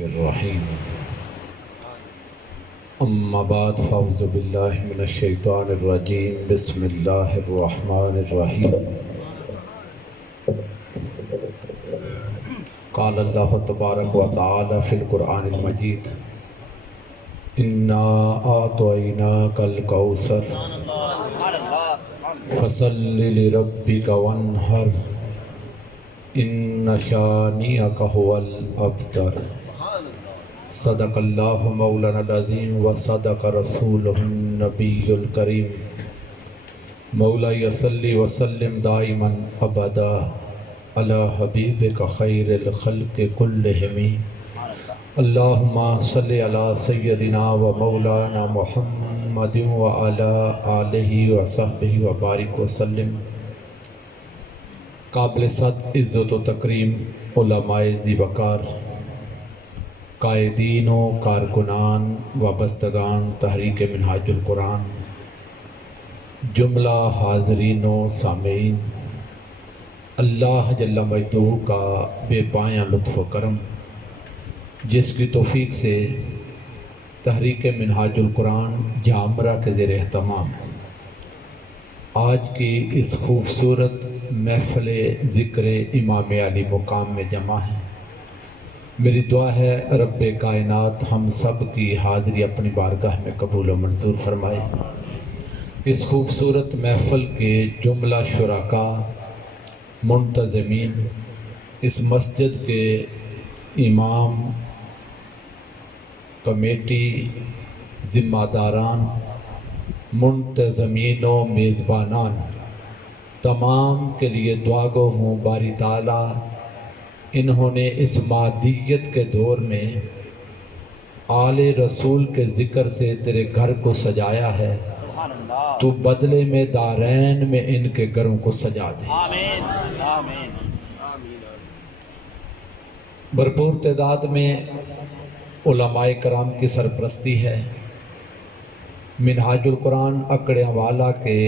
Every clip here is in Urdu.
الرحیم اما بعد فاعوذ باللہ من الشیطان الرجیم بسم اللہ الرحمن الرحیم قال اللہ تبارک و تعالی فی القرآن المجید انا اعطیناک الکوثر فصل لربک وانحر ان شانئک هو الابتر صدق اللہ مولانا العظیم و صدق رسولہ النبی الکریم مولا صلی وسلم دائما ابدا علی حبیبک خیر الخلق کلہم اللہم صلی علی سیدنا و مولانا محمد و علی آلہ و صحبہ و بارک وسلم۔ قابل صد عزت و تکریم علماء ذی وقار، قائدین و کارکنان وابستگان تحریک منہاج القرآن، جملہ حاضرین و سامعین، اللہ جل مجدہ کا بے پایاں لطف و کرم جس کی توفیق سے تحریک منہاج القرآن جامرہ کے زیر اہتمام آج کی اس خوبصورت محفل ذکر امام علی مقام میں جمع ہے۔ میری دعا ہے رب کائنات ہم سب کی حاضری اپنی بارگاہ میں قبول و منظور فرمائے۔ اس خوبصورت محفل کے جملہ شرکاء، منتظمین، اس مسجد کے امام، کمیٹی، ذمہ داران، منتظمین و میزبانان تمام کے لیے دعا گو ہوں باری تعالیٰ انہوں نے اس مادیت کے دور میں آل رسول کے ذکر سے تیرے گھر کو سجایا ہے، تو بدلے میں دارین میں ان کے گھروں کو سجا دے۔ آمین آمین۔ بھرپور تعداد میں علماء کرام کی سرپرستی ہے۔ منہاج القرآن اکڑیاں والا کے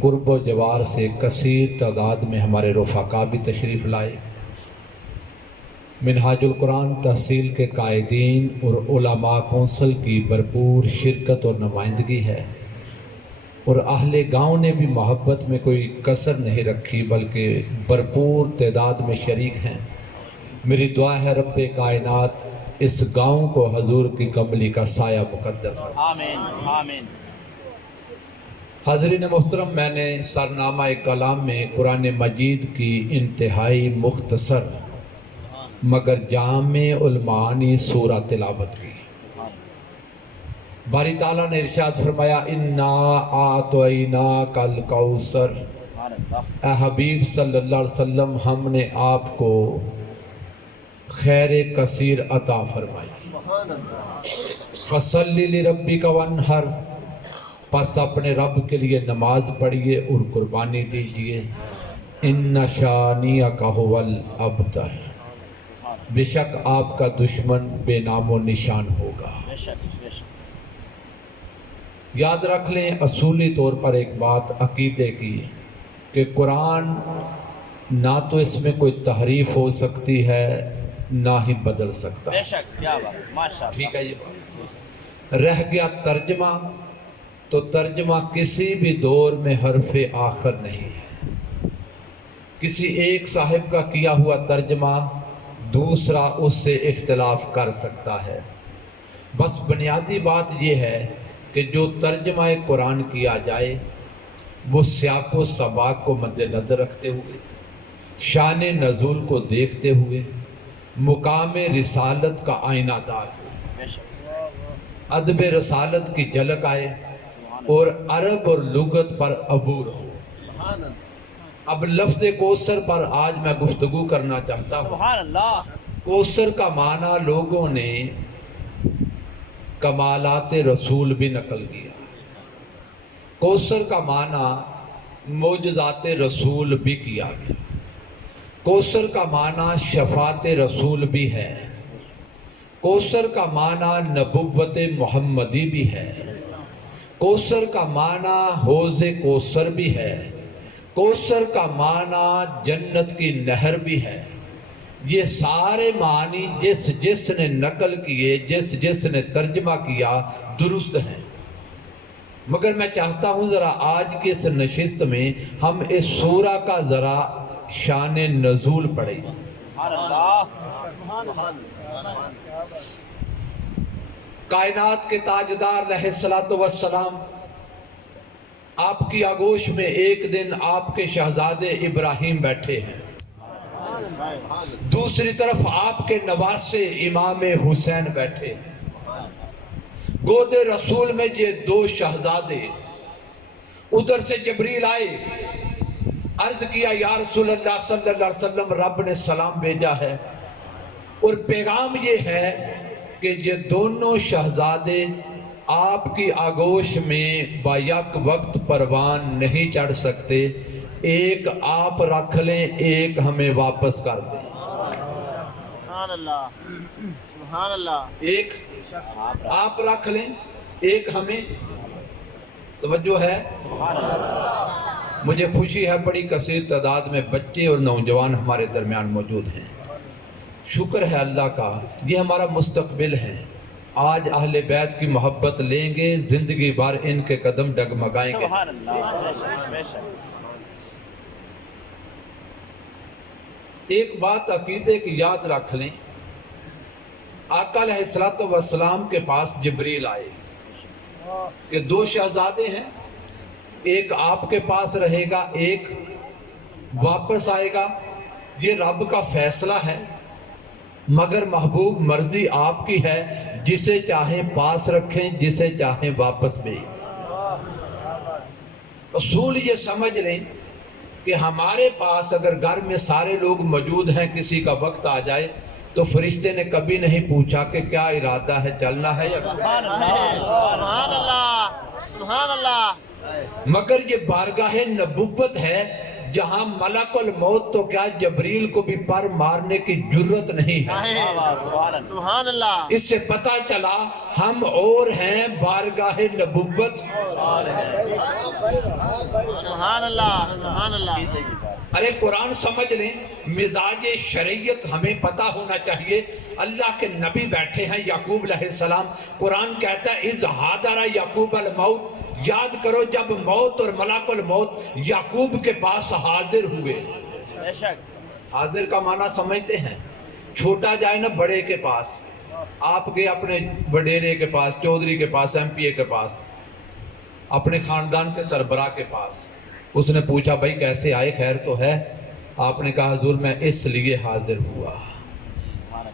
قرب و جوار سے کثیر تعداد میں ہمارے رفقا بھی تشریف لائے۔ منہاج القرآن تحصیل کے قائدین اور علماء کونسل کی بھرپور شرکت اور نمائندگی ہے، اور اہل گاؤں نے بھی محبت میں کوئی کسر نہیں رکھی بلکہ بھرپور تعداد میں شریک ہیں۔ میری دعا ہے رب کائنات اس گاؤں کو حضور کی کملی کا سایہ مقدر کرے۔ آمین آمین۔ حاضرین محترم، میں نے سرنامہ کلام میں قرآن مجید کی انتہائی مختصر مگر جامع المعانی سورہ تلاوت کی۔ باری تعالیٰ نے ارشاد فرمایا انا اعطیناک الکوثر، اے حبیب صلی اللہ علیہ وسلم ہم نے آپ کو خیر کثیر عطا فرمائی۔ فصلی لربک وانحر، پس اپنے رب کے لیے نماز پڑھیے اور قربانی دیجیے۔ ان شانئک هو الابتر، بے شک آپ کا دشمن بے نام و نشان ہوگا۔ یاد رکھ لیں اصولی طور پر ایک بات عقیدے کی کہ قرآن نہ تو اس میں کوئی تحریف ہو سکتی ہے نہ ہی بدل سکتا ہے۔ بے شک، کیا بات، ماشاءاللہ۔ ٹھیک ہے یہ رہ گیا ترجمہ، تو ترجمہ کسی بھی دور میں حرف آخر نہیں ہے۔ کسی ایک صاحب کا کیا ہوا ترجمہ دوسرا اس سے اختلاف کر سکتا ہے۔ بس بنیادی بات یہ ہے کہ جو ترجمہ قرآن کیا جائے وہ سیاق و سباق کو مد نظر رکھتے ہوئے، شان نزول کو دیکھتے ہوئے، مقام رسالت کا آئینہ دار ہو، ادب رسالت کی جھلک آئے اور عرب اور لغت پر عبور ہو۔ اب لفظ کوثر پر آج میں گفتگو کرنا چاہتا ہوں۔ سبحان اللہ۔ کوثر کا معنی لوگوں نے کمالات رسول بھی نقل کیا، کوثر کا معنی معجزات رسول بھی کیا گیا، کوثر کا معنی شفاعت رسول بھی ہے، کوثر کا معنی نبوت محمدی بھی ہے، کوثر کا معنی حوض کوثر بھی ہے، کوثر کا معنی جنت کی نہر بھی ہے، یہ سارے معنی جس نے نقل کیے، جس نے ترجمہ کیا درست ہیں، مگر میں چاہتا ہوں ذرا آج کی اس نشست میں ہم اس سورہ کا ذرا شان نزول پڑھیں۔ سبحان اللہ، کائنات کے تاجدار علیہ الصلوۃ والسلام، آپ کی آغوش میں ایک دن آپ کے شہزادے ابراہیم بیٹھے ہیں، دوسری طرف آپ کے نواسے امام حسین بیٹھے ہیں۔ گود رسول میں یہ دو شہزادے، ادھر سے جبریل آئے، عرض کیا یا رسول اللہ صلی اللہ علیہ وسلم، رب نے سلام بھیجا ہے اور پیغام یہ ہے کہ یہ دونوں شہزادے آپ کی آغوش میں بیک وقت پروان نہیں چڑھ سکتے، ایک آپ رکھ لیں، ایک ہمیں واپس کر دیں۔ سبحان اللہ، سبحان اللہ۔ ایک آپ رکھ لیں، ایک ہمیں۔ توجہ ہے؟ مجھے خوشی ہے بڑی کثیر تعداد میں بچے اور نوجوان ہمارے درمیان موجود ہیں، شکر ہے اللہ کا، یہ ہمارا مستقبل ہے۔ آج اہل بیت کی محبت لیں گے، زندگی بھر ان کے قدم ڈگمگائیں گے۔ سبحان اللہ، بے شک۔ ایک بات عقیدے کی یاد رکھ لیں، آقا علیہ الصلوۃ والسلام کے پاس جبریل آئے کہ دو شہزادے ہیں، ایک آپ کے پاس رہے گا، ایک واپس آئے گا، یہ رب کا فیصلہ ہے، مگر محبوب مرضی آپ کی ہے، جسے چاہیں پاس رکھیں، جسے چاہیں واپس بھیجیں۔ اصول یہ سمجھ لیں کہ ہمارے پاس اگر گھر میں سارے لوگ موجود ہیں، کسی کا وقت آ جائے تو فرشتے نے کبھی نہیں پوچھا کہ کیا ارادہ ہے، چلنا ہے یا سبحان اللہ، سبحان اللہ، سبحان اللہ۔ مگر یہ بارگاہ نبوت ہے جہاں ملک الموت تو کیا جبریل کو بھی پر مارنے کی جرت نہیں ہے۔ سبحان اللہ، سبحان اللہ، اس سے پتہ چلا ہم اور ہیں بارگاہ نبوت۔ سبحان اللہ، سبحان اللہ۔ ارے قرآن سمجھ لیں، مزاج شریعت ہمیں پتہ ہونا چاہیے۔ اللہ کے نبی بیٹھے ہیں یعقوب علیہ السلام، قرآن کہتا ہے اذ حاضر یعقوب الموت، یاد کرو جب موت اور ملک الموت یعقوب کے پاس حاضر ہوئے۔ بے شک۔ حاضر کا معنی سمجھتے ہیں، چھوٹا جائے نا بڑے کے پاس، آپ گئے اپنے وڈیرے کے پاس، چودھری کے پاس، ایم پی اے کے پاس، اپنے خاندان کے سربراہ کے پاس، اس نے پوچھا بھائی کیسے آئے، خیر تو ہے؟ آپ نے کہا حضور میں اس لیے حاضر ہوا،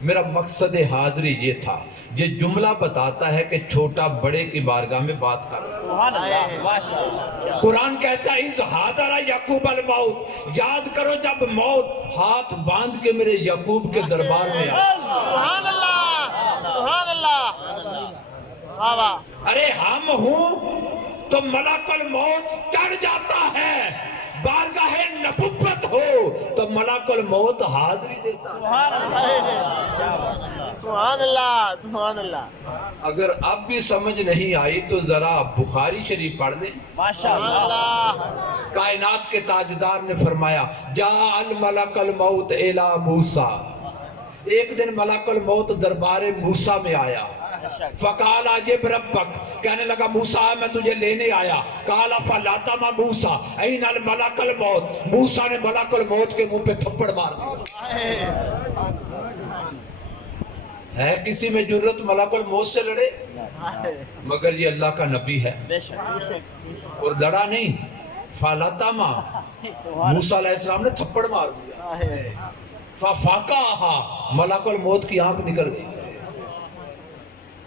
میرا مقصد حاضری یہ تھا۔ یہ جملہ بتاتا ہے کہ چھوٹا بڑے کی بارگاہ میں بات کر رہا ہے۔ سبحان اللہ، ماشاء اللہ۔ قرآن کہتا ہے اذ حاضر یعقوب الموت، یاد کرو جب موت ہاتھ باندھ کے میرے یعقوب کے دربار میں آئے۔ سبحان اللہ، سبحان اللہ۔ واہ واہ۔ ارے ہم ہوں تو ملک الموت چڑھ جاتا ہے، بارگاہ نبوت ہو تو ملک الموت حاضری دیتا ہے۔ سبحان اللہ، سبحان اللہ، سبحان اللہ۔ اگر اب بھی سمجھ نہیں آئی تو ذرا بخاری شریف پڑھ لیں۔ ماشاء سبحان اللہ۔ اللہ۔ کائنات کے تاجدار نے فرمایا جاء الملک الموت الی موسیٰ، ایک دن ملک الموت دربار موسیٰ میں آیا، فقال اجب ربک، کہنے لگا موسیٰ میں تجھے لینے آیا، قال فلطم موسیٰ این الملک الموت، موسیٰ نے ملک الموت کے منہ پہ تھپڑ مار دیا۔ ہے کسی میں جرت ملک الموت سے لڑے؟ مگر یہ اللہ کا نبی ہے بے شک۔ اور لڑا نہیں، فلطم، موسیٰ علیہ السلام نے تھپڑ مار دیا، ففقعہا، ملک الموت کی آنکھ نکل گئی۔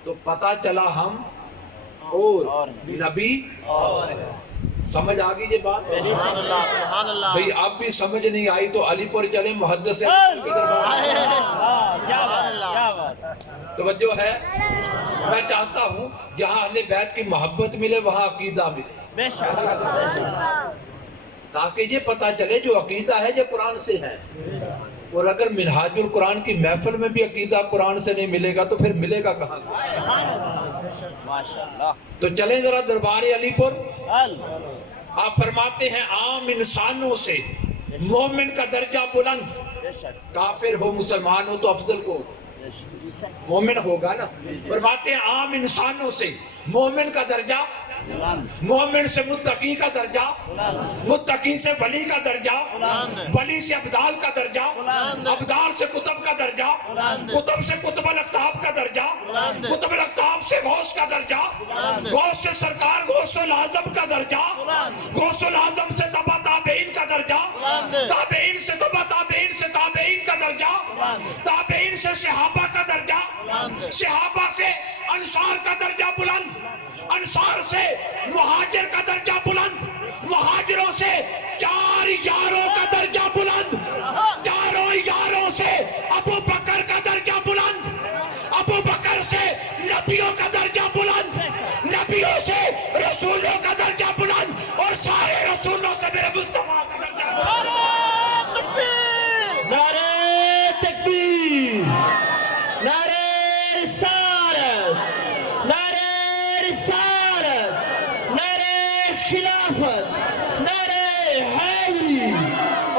تو پتا چلا ہم اور نبی اور سمجھ آگئی یہ بات؟ سبحان اللہ، سبحان اللہ۔ بھئی اب بھی سمجھ نہیں آئی تو علی پر چلیں، محدث کیا بات، کیا بات۔ توجہ ہے؟ میں چاہتا ہوں جہاں اہل بیت کی محبت ملے وہاں عقیدہ ملے، بے شک، بے شک۔ تاکہ یہ پتا چلے جو عقیدہ ہے جو قرآن سے ہے۔ اور اگر منہاج القرآن کی محفل میں بھی عقیدہ قرآن سے نہیں ملے گا تو پھر ملے گا کہاں سے؟ ماشاء اللہ۔ تو چلیں ذرا دربار علی پر۔ اللہ، آپ فرماتے ہیں عام انسانوں سے مومن کا درجہ بلند، بے شک کافر ہو مسلمان ہو تو افضل کو بے شک مومن ہوگا نا. فرماتے ہیں عام انسانوں سے مومن کا درجہ، بلند مومن سے متقی کا درجہ، بلند متقی سے ولی کا درجہ، بلند ولی سے ابدال کا درجہ، بلند ابدال سے کتب کا درجہ، بلند کتب سے قطب الاقطاب کا درجہ، بلند قطب الاقطاب سے غوث کا درجہ، بلند غوث سے سرکار غوث العظم کا درجہ، بلند غوث العظم سے تبع تابعین کا درجہ، بلند تابعین سے تبع تابعین سے تابعین کا درجہ، تابعین سے صحابہ کا درجہ، بلند صحابہ سے انصار کا درجہ بلند، انصار سے مہاجر کا درجہ بلند، مہاجروں سے 4 یاروں کا درجہ بلند، 4 یاروں سے ابو بکر کا درجہ بلند، ابو بکر سے نبیوں کا درجہ بلند، نبیوں سے رسولوں کا درجہ بلند، اور سارے رسولوں سے میرے مصطفیٰ کا درجہ بلند. نعرہ تکبیر نعرہ تکبیر، نعرہ رسالت، نعرہ رسالت، نعرہ خلافت، نعرہ حیدری،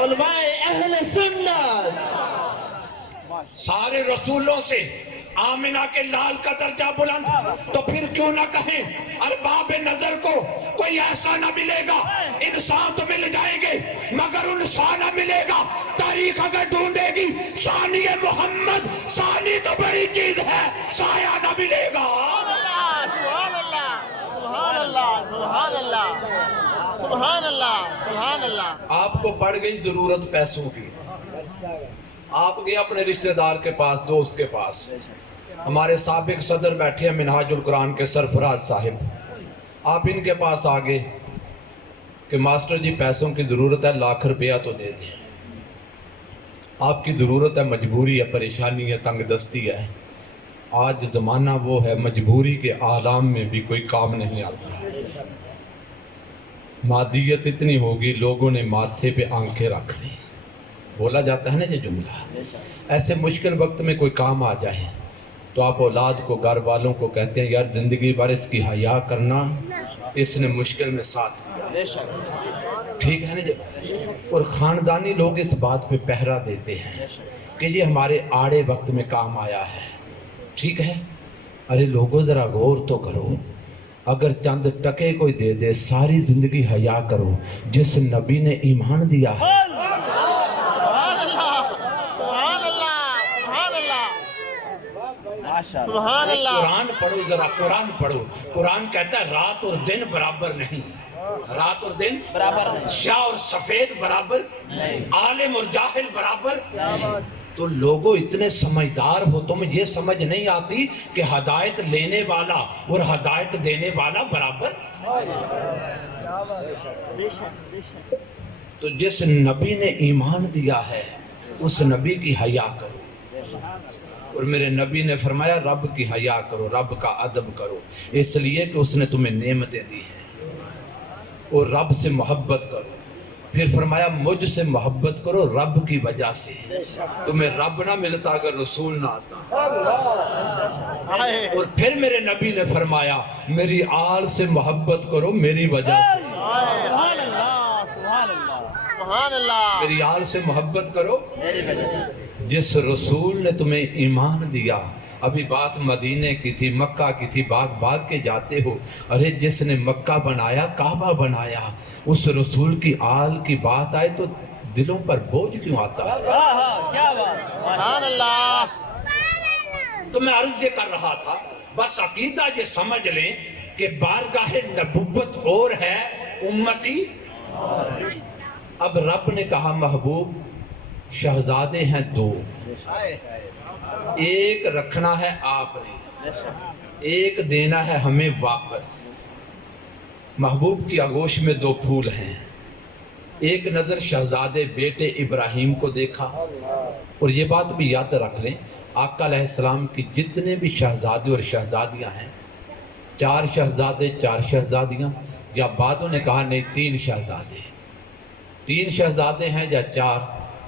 علماء اہل سنت. سارے رسولوں سے آمنہ کے لال کا درجہ بلند. تو پھر کیوں نہ کہیں ارباب نظر کو کوئی ایسا نہ ملے گا. انسان تو مل جائیں گے مگر انسان نہ ملے گا. تاریخ اگر ڈھونڈے گی ثانی محمد، ثانی تو بڑی چیز ہے، سایہ نہ ملے گا. سبحان اللہ سبحان اللہ سبحان اللہ سبحان اللہ سبحان اللہ. آپ کو پڑ گئی ضرورت پیسوں کی، آپ گئے اپنے رشتہ دار کے پاس، دوست کے پاس. ہمارے سابق صدر بیٹھے ہیں منہاج القرآن کے سرفراز صاحب، آپ ان کے پاس آگے کہ ماسٹر جی پیسوں کی ضرورت ہے، 1,00,000 روپیہ تو دے دیں. آپ کی ضرورت ہے، مجبوری ہے، پریشانی ہے، تنگ دستی ہے. آج زمانہ وہ ہے مجبوری کے عالم میں بھی کوئی کام نہیں آتا. مادیت اتنی ہوگی لوگوں نے ماتھے پہ آنکھیں رکھ لی. بولا جاتا ہے نا یہ جملہ. ایسے مشکل وقت میں کوئی کام آ جائے تو آپ اولاد کو، گھر والوں کو کہتے ہیں یار زندگی بھر اس کی حیا کرنا، اس نے مشکل میں ساتھ دیا. بے شک ٹھیک ہے نا جی. اور خاندانی لوگ اس بات پہ پہرا دیتے ہیں کہ یہ ہمارے آڑے وقت میں کام آیا ہے. ٹھیک ہے. ارے لوگوں ذرا غور تو کرو، اگر چند ٹکے کوئی دے دے ساری زندگی حیا کرو. جس نبی نے ایمان دیا ہے، سبحان اللہ سبحان اللہ سبحان اللہ ماشاء اللہ سبحان اللہ. قرآن پڑھو، ذرا قرآن پڑھو. قرآن کہتا ہے رات اور دن برابر نہیں، رات اور دن برابر نہیں، شاہ اور سفید برابر، عالم اور جاہل برابر. تو لوگوں اتنے سمجھدار ہو، تمہیں یہ سمجھ نہیں آتی کہ ہدایت لینے والا اور ہدایت دینے والا برابر. تو جس نبی نے ایمان دیا ہے اس نبی کی حیا کرو. اور میرے نبی نے فرمایا رب کی حیا کرو، رب کا ادب کرو، اس لیے کہ اس نے تمہیں نعمتیں دی ہیں. اور رب سے محبت کرو. پھر فرمایا مجھ سے محبت کرو رب کی وجہ سے. تمہیں رب نہ ملتا اگر رسول نہ آتا. اور پھر میرے نبی نے فرمایا میری آل سے محبت کرو میری وجہ سے. سبحان اللہ سبحان اللہ سبحان اللہ. میری آل سے محبت کرو میری وجہ سے. جس رسول نے تمہیں ایمان دیا. ابھی بات مدینے کی تھی، مکہ کی تھی، باغ باغ کے جاتے ہو. ارے جس نے مکہ بنایا، کعبہ بنایا، اس رسول کی آل کی بات آئے تو دلوں پر بوجھ کیوں آتا ہے؟ کیا بات. سبحان اللہ. تو میں عرض یہ کر رہا تھا، بس عقیدہ یہ سمجھ لیں کہ بارگاہ نبوت اور ہے، امتی. اب رب نے کہا محبوب شہزادے ہیں 2، ایک رکھنا ہے آپ نے، ایک دینا ہے ہمیں واپس. محبوب کی آغوش میں 2 پھول ہیں. ایک نظر شہزادے بیٹے ابراہیم کو دیکھا. اور یہ بات بھی یاد رکھ لیں آقا علیہ السلام کی جتنے بھی شہزادے اور شہزادیاں ہیں، 4 شہزادے 4 شہزادیاں، یا بعدوں نے کہا نہیں 3 شہزادے، 3 شہزادے ہیں یا 4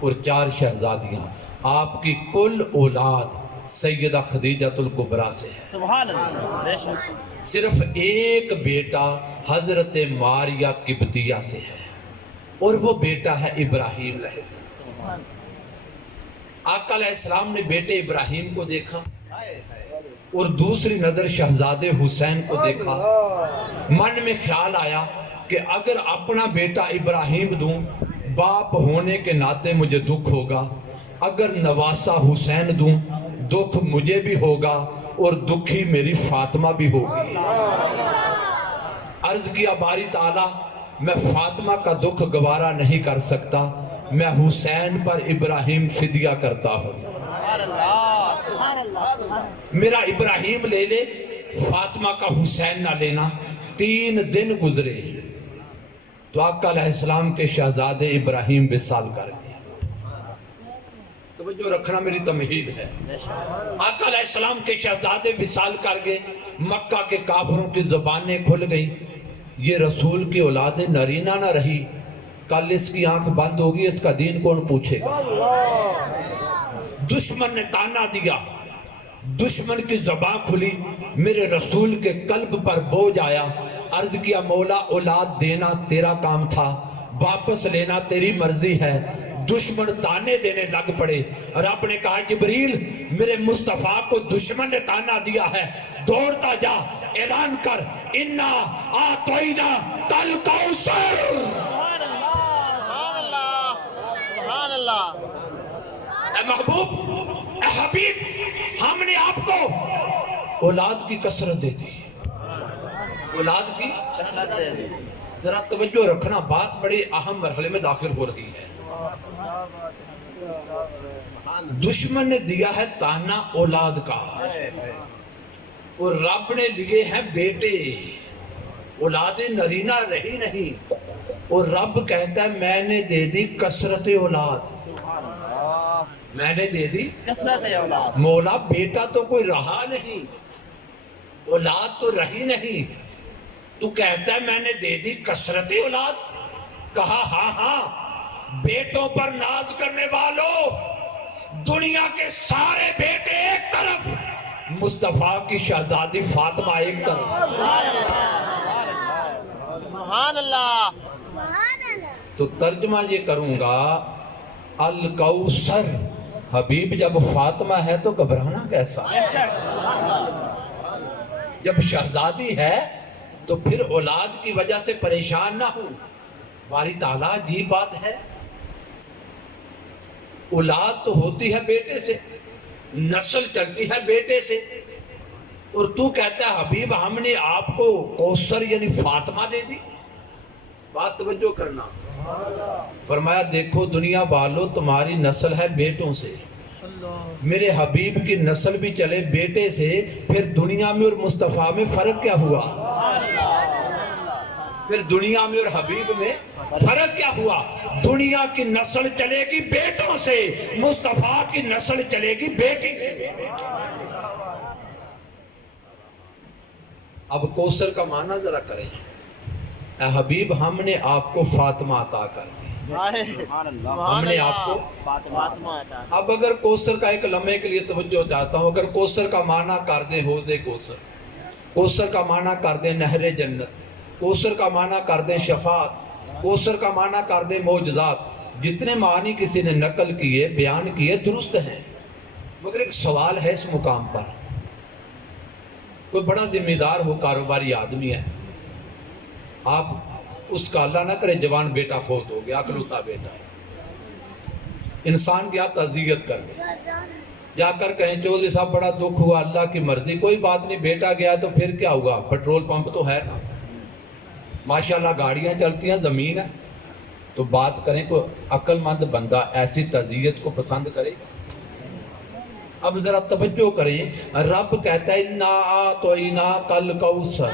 اور 4 شہزادیاں. آپ کی کل اولاد سیدہ خدیجۃ الکبریٰ سے ہے. سبحان اللہ. بے شک صرف ایک بیٹا حضرت ماریہ قبطیہ سے ہے، اور وہ بیٹا ہے ابراہیم علیہ السلام. آقا علیہ السلام نے بیٹے ابراہیم کو دیکھا اور دوسری نظر شہزادے حسین کو دیکھا. من میں خیال آیا کہ اگر اپنا بیٹا ابراہیم دوں باپ ہونے کے ناطے مجھے دکھ ہوگا, اگر نواسا حسین دوں دکھ مجھے بھی ہوگا اور دکھی میری فاطمہ بھی ہوگی. عرض کیا باری تعالیٰ میں فاطمہ کا دکھ گوارا نہیں کر سکتا, میں حسین پر ابراہیم فدیہ کرتا ہوں. میرا ابراہیم لے لے, فاطمہ کا حسین نہ لینا. 3 دن گزرے تو آقا علیہ السلام کے شہزادے ابراہیم وصال کر گئے. توجہ رکھنا میری تمہید ہے. آقا علیہ السلام کے شہزادے وصال کر گئے. مکہ کے کافروں کی زبانیں کھل گئیں, یہ رسول کی اولاد نرینہ نہ رہی, کل اس کی آنکھ بند ہوگی, اس کا دین کون پوچھے گا. دشمن نے تانا دیا, دشمن کی زبان کھلی, میرے رسول کے قلب پر بوجھ آیا. عرض کیا مولا اولاد دینا تیرا کام تھا, واپس لینا تیری مرضی ہے. دشمن تانے دینے لگ پڑے. رب نے کہا جبریل میرے مصطفیٰ کو دشمن نے تانا دیا ہے, دوڑتا جا اعلان کر انا آتوینا کل کوثر. سبحان اللہ سبحان اللہ. اے محبوب, اے حبیب, ہم نے آپ کو اولاد کی کثرت دے دی. اولاد کی ذرا توجہ رکھنا, بات بڑے اہم مرحلے میں داخل ہو رہی ہے. دشمن نے دیا ہے تانا اولاد کا, اور رب نے لیے ہیں بیٹے, اولاد نرینہ رہی نہیں, اور رب کہتا ہے میں نے دے دی کثرت اولاد, میں نے دے دی کثرت اولاد. مولا بیٹا تو کوئی رہا نہیں, اولاد تو رہی نہیں, تو کہتا ہے میں نے دے دی کثرت اولاد. کہا ہاں ہاں, بیٹوں پر ناز کرنے والوں, دنیا کے سارے بیٹے ایک طرف, مصطفیٰ کی شہزادی فاطمہ ایک طرف. سبحان اللہ. تو ترجمہ یہ کروں گا الکوثر. حبیب جب فاطمہ ہے تو گھبرانا کیسا, جب شہزادی ہے تو پھر اولاد کی وجہ سے پریشان نہ ہوں. باری تعالیٰ عجیب بات ہے, اولاد تو ہوتی ہے بیٹے سے, نسل چلتی ہے بیٹے سے, اور تو کہتا ہے حبیب ہم نے آپ کو کوثر یعنی فاطمہ دے دی. بات توجہ کرنا. فرمایا دیکھو دنیا والو تمہاری نسل ہے بیٹوں سے, میرے حبیب کی نسل بھی چلے بیٹے سے, پھر دنیا میں اور مصطفیٰ میں فرق کیا ہوا, پھر دنیا میں اور حبیب میں فرق کیا ہوا. دنیا کی نسل چلے گی بیٹوں سے, مصطفیٰ کی نسل چلے گی بیٹی سے. اب کوثر کا معنی ذرا کریں. اے حبیب ہم نے آپ کو فاطمہ عطا کر دی, ہم نے آپ کو فاطمہ. اب اگر کوثر کا ایک لمحے کے لیے توجہ چاہتا ہوں, اگر کوثر کا معنی کر دیں حوض کوثر, کوثر کا معنی کر دیں نہر جنت, کوثر کا معنی کر دیں شفاعت, کوثر کا معنی کر دیں معجزات, جتنے معنی کسی نے نقل کیے بیان کیے درست ہیں, مگر ایک سوال ہے اس مقام پر. کوئی بڑا ذمہ دار ہو, کاروباری آدمی ہے, آپ اس کا اللہ نہ کرے جوان بیٹا فوت ہو گیا, اکلوتا بیٹا, انسان کی آپ تعزیت کر دیں, جا کر کہیں چودھری صاحب بڑا دکھ ہوا, اللہ کی مرضی, کوئی بات نہیں, بیٹا گیا تو پھر کیا ہوگا, پیٹرول پمپ تو ہے نا, ماشاءاللہ گاڑیاں چلتی ہیں, زمین ہے, تو بات کریں کوئی عقل مند بندہ ایسی تعزیت کو پسند کرے گا. اب ذرا توجہ کریں, رب کہتا ہے انا اعطیناک الکوثر.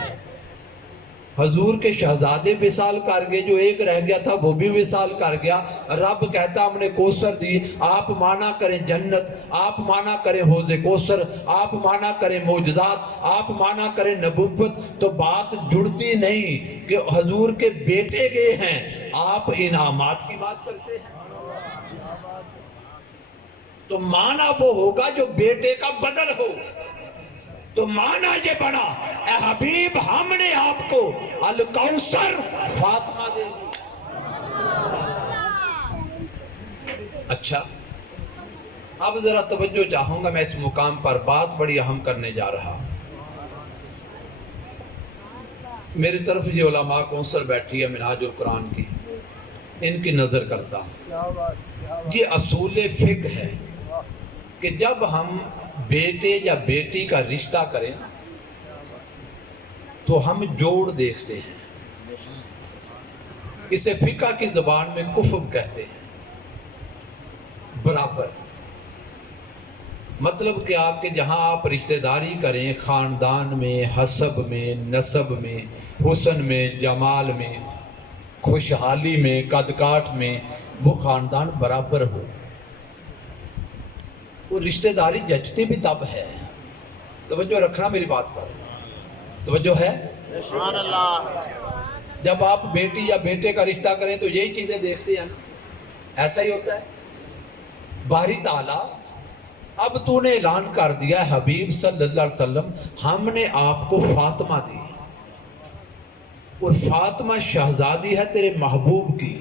حضور کے شہزادے وصال کر گئے, جو ایک رہ گیا تھا وہ بھی وصال کر گیا. رب کہتا ہم نے کوثر دی. آپ مانا کریں جنت, آپ مانا کریں حوض کوثر, آپ مانا کریں معجزات, آپ مانا کریں نبوت, تو بات جڑتی نہیں کہ حضور کے بیٹے گئے ہیں, آپ انعامات کی بات کرتے ہیں. تو مانا وہ ہوگا جو بیٹے کا بدل ہو. تو مانا یہ بڑا, اے حبیب ہم نے آپ کو الکوثر فاطمہ دے دی. اچھا اب ذرا توجہ چاہوں گا، میں اس مقام پر بات بڑی اہم کرنے جا رہا ہوں۔ میری طرف یہ علماء کونسل بیٹھی ہے منہاج القرآن کی، ان کی نظر کرتا ہوں۔ یہ اصول فقہ ہے کہ جب ہم بیٹے یا بیٹی کا رشتہ کریں تو ہم جوڑ دیکھتے ہیں، اسے فقہ کی زبان میں کفو کہتے ہیں، برابر۔ مطلب کیا کہ جہاں آپ رشتہ داری کریں، خاندان میں، حسب میں، نسب میں، حسن میں، جمال میں، خوشحالی میں، قد کاٹ میں، وہ خاندان برابر ہو، وہ رشتہ داری جچتی بھی تب ہے۔ توجہ رکھنا میری بات پر، توجہ ہے؟ سبحان اللہ، جب آپ بیٹی یا بیٹے کا رشتہ کریں تو یہی چیزیں دیکھتے ہیں نا، ایسا ہی ہوتا ہے۔ باری تعالیٰ اب تو نے اعلان کر دیا ہے حبیب صلی اللہ علیہ وسلم، ہم نے آپ کو فاطمہ دی، اور فاطمہ شہزادی ہے تیرے محبوب کی،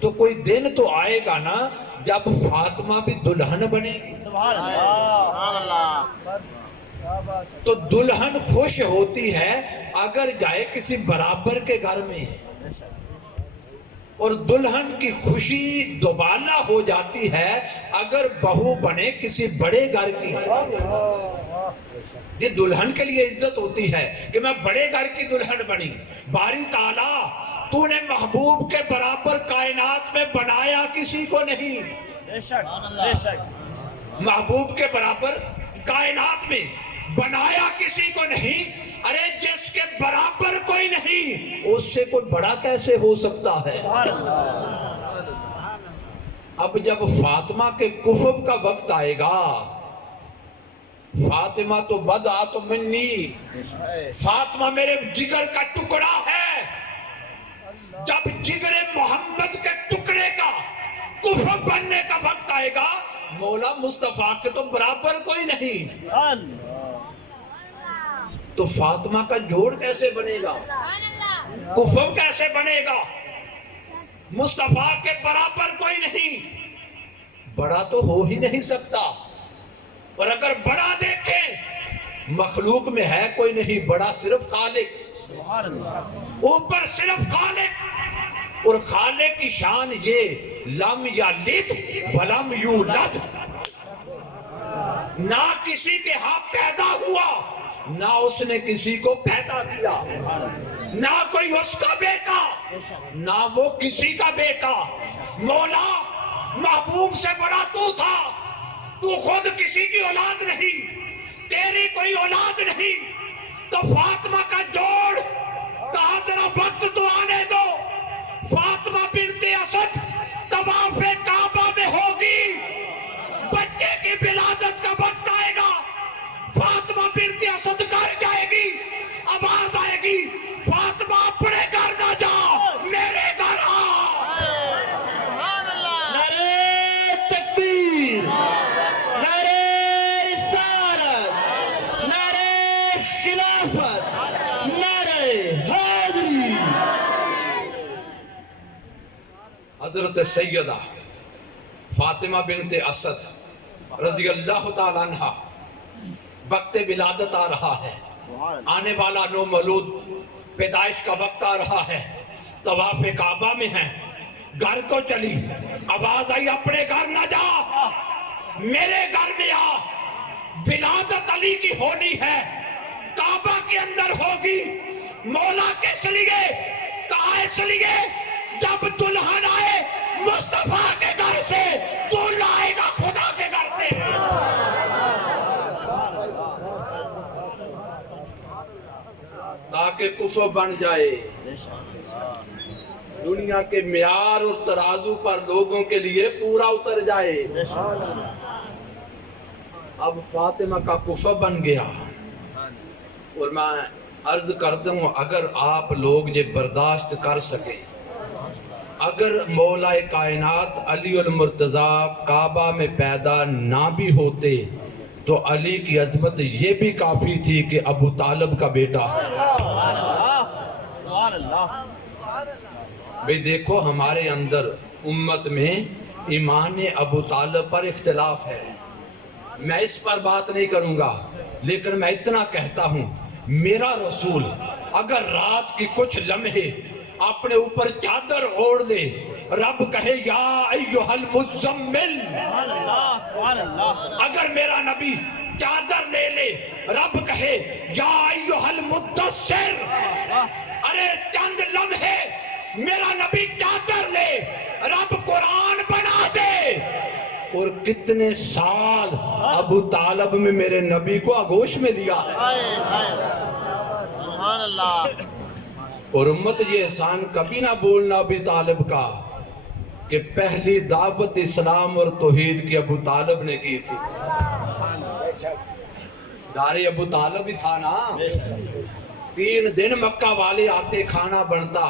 تو کوئی دن تو آئے گا نا جب فاطمہ بھی دلہن بنے گی۔ سبحان اللہ، سبحان اللہ، تو دلہن خوش ہوتی ہے اگر جائے کسی برابر کے گھر میں، اور دلہن کی خوشی دوبالا ہو جاتی ہے اگر بہو بنے کسی بڑے گھر کی۔ یہ دلہن کے لیے عزت ہوتی ہے کہ میں بڑے گھر کی دلہن بنی۔ باری تعالیٰ تو نے محبوب کے برابر کائنات میں بنایا کسی کو نہیں، بے شک بے شک، محبوب کے برابر کائنات میں بنایا کسی کو نہیں۔ ارے جس کے برابر کوئی نہیں اس سے کوئی بڑا کیسے ہو سکتا ہے؟ سبحان اللہ، اب جب فاطمہ کے کفر کا وقت آئے گا، فاطمہ تو بدعت منی، فاطمہ میرے جگر کا ٹکڑا ہے، جب جگر محمد کے ٹکڑے کا کفر بننے کا وقت آئے گا، مولا مصطفیٰ کے تو برابر کوئی نہیں، سبحان تو فاطمہ کا جوڑ کیسے بنے گا؟ کفر کیسے بنے گا؟ مصطفیٰ کے برابر کوئی نہیں، بڑا تو ہو ہی نہیں سکتا۔ اور اگر بڑا دیکھیں مخلوق میں ہے کوئی نہیں، بڑا صرف خالق، سبحان اللہ، اوپر صرف خالق، اور خالق کی شان یہ لم یلد ولم یولد، نہ کسی کے ہاں پیدا ہوا نہ اس نے کسی کو پیدا کیا، نہ کوئی اس کا بیٹا نہ وہ کسی کا بیٹا۔ مولا محبوب سے بڑا تو تھا، تو خود کسی کی اولاد نہیں، تیری کوئی اولاد نہیں، تو فاطمہ کا جوڑ کہا ذرا وقت تو آنے دو، فاطمہ بنت اسد طواف کعبہ میں ہوگی، بچے کی ولادت کا وقت آئے گا، فاطمہ بنت اسد گھر جائے گی، آواز آئے گی فاطمہ اپنے گھر نہ جا، میرے گھر آ۔ سبحان اللہ، نعرہ تکبیر، نعرہ رسالت، نعرہ خلافت، نعرہ حیدری۔ حضرت سیدہ فاطمہ بنت اسد رضی اللہ تعالیٰ عنہ، وقت ولادت آ رہا ہے، آنے والا نو مولود پیدائش کا وقت آ رہا ہے، طواف کعبہ میں ہیں، گھر کو چلی، آواز آئی اپنے گھر نہ جا، میرے گھر میں آ، ولادت علی کی ہونی ہے، کعبہ کے اندر ہوگی۔ مولا کس لیے کہا؟ اس لیے جب دلہن آئے مصطفیٰ کے گھر سے تو لائے گا خدا کے گھر سے۔ تاکہ کفر بن جائے، دنیا کے معیار اور ترازو پر لوگوں کے لیے پورا اتر جائے۔ اب فاطمہ کا کفر بن گیا، اور میں عرض کر دوں اگر آپ لوگ یہ برداشت کر سکیں، اگر مولا کائنات علی المرتضیٰ کعبہ میں پیدا نہ بھی ہوتے تو علی کی عظمت یہ بھی کافی تھی کہ ابو طالب کا بیٹا ہے۔ سبحان اللہ، بھئی دیکھو ہمارے اندر امت میں ایمان ابو طالب پر اختلاف ہے، میں اس پر بات نہیں کروں گا، لیکن میں اتنا کہتا ہوں میرا رسول اگر رات کی کچھ لمحے اپنے اوپر چادر اوڑھ لے، رب کہے یا ایھا المزمل، سبحان اللہ سبحان اللہ اگر میرا نبی چادر لے لے رب کہے یا ایھا المدثر، ارے چند لمحے میرا نبی چادر لے رب قرآن بنا دے، اور کتنے سال ابو طالب میں میرے نبی کو آغوش میں لیا، سبحان اللہ. اور امت یہ احسان کبھی نہ بولنا ابو طالب کا کہ پہلی دعوت اسلام اور توحید کی ابو طالب نے کی تھی، دارے ابو طالب ہی تھا نا، 3 دن مکہ والے آتے، کھانا بنتا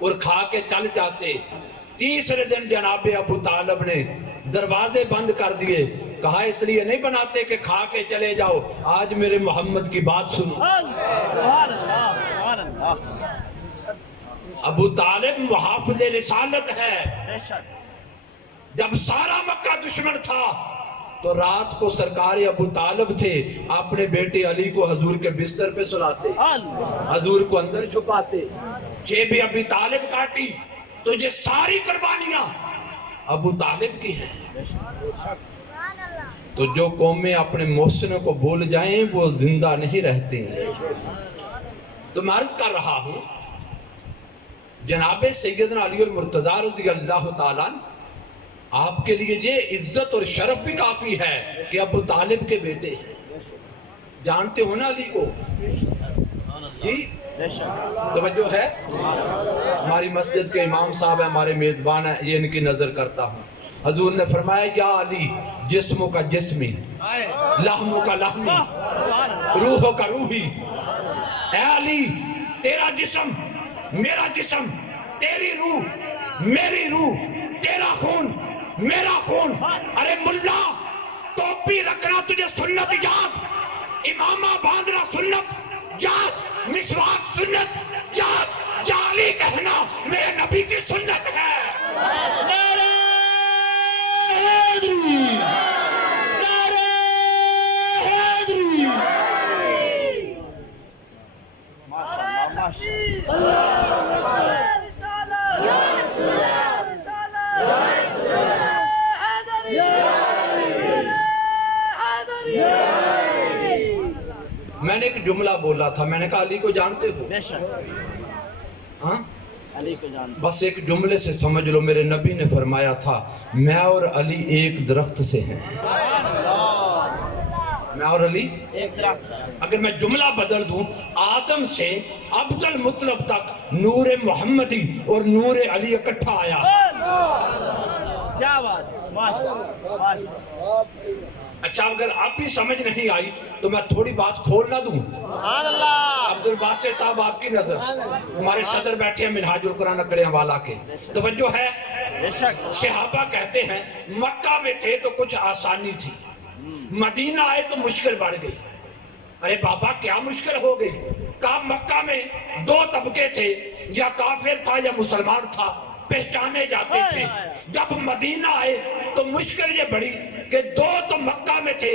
اور کھا کے چل جاتے، تیسرے دن جناب ابو طالب نے دروازے بند کر دیے، کہا اس لیے نہیں بناتے کہ کھا کے چلے جاؤ، آج میرے محمد کی بات سنو۔ سبحان اللہ سبحان اللہ ابو طالب محافظ رسالت ہے، بے شک جب سارا مکہ دشمن تھا تو رات کو سرکار ابو طالب تھے، اپنے بیٹے علی کو حضور کے بستر پہ سلاتے، حضور کو اندر چھپاتے، جیب ابی طالب کاٹی تو یہ ساری قربانیاں ابو طالب کی ہیں۔ تو جو قومیں اپنے محسنوں کو بھول جائیں وہ زندہ نہیں رہتے ہیں۔ تو میں عرض کر رہا ہوں جناب سیدنا علی المرتضیٰ رضی اللہ تعالیٰ عنہ، آپ کے لیے یہ عزت اور شرف بھی کافی ہے کہ ابو طالب کے بیٹے ہیں، جانتے ہو نا علی کو؟ جی بے شک توجہ ہے؟ ہماری مسجد کے امام صاحب ہیں، ہمارے میزبان ہیں، یہ ان کی نظر کرتا ہوں۔ حضور نے فرمایا یا علی جسموں کا جسمی، لحموں کا لحمی، روحوں کا روحی، اے علی تیرا جسم میرا جسم، تیری روح میری روح، تیرا خون میرا خون۔ ارے ملا ٹوپی رکھنا تجھے سنت یاد، امامہ باندھنا سنت یاد، مسواک سنت یاد، یا علی کہنا میرے نبی کی سنت ہے۔ نعرہ حیدری، نعرہ حیدری، میں نے ایک جملہ بولا تھا، میں نے کہا علی کو جانتے ہو؟ بے شک ہاں علی کو جان بس ایک جملے سے سمجھ لو، میرے نبی نے فرمایا تھا میں اور علی ایک درخت سے ہیں، میں اور علی ایک درخت اگر میں جملہ بدل دوں، آدم سے عبد المطلب تک نور محمدی اور نور علی اکٹھا آیا۔ کیا بات ماشاءاللہ ماشاءاللہ اچھا اگر اب بھی سمجھ نہیں آئی تو میں تھوڑی بات کھول نہ دوں؟ سبحان اللہ. عبد الباسط صاحب آپ کی نظر، ہمارے صدر بیٹھے ہیں منہاج القرآن اکڑیاں والا کے، توجہ ہے؟ بے شک صحابہ کہتے ہیں مکہ میں تھے تو کچھ آسانی تھی، مدینہ آئے تو مشکل بڑھ گئی۔ ارے بابا کیا مشکل ہو گئی؟ کہا مکہ میں 2 طبقے تھے، یا کافر تھا یا مسلمان تھا، پہچانے جاتے تھے۔ جب مدینہ آئے تو مشکل یہ بڑھی کہ 2 تو مکہ میں تھے،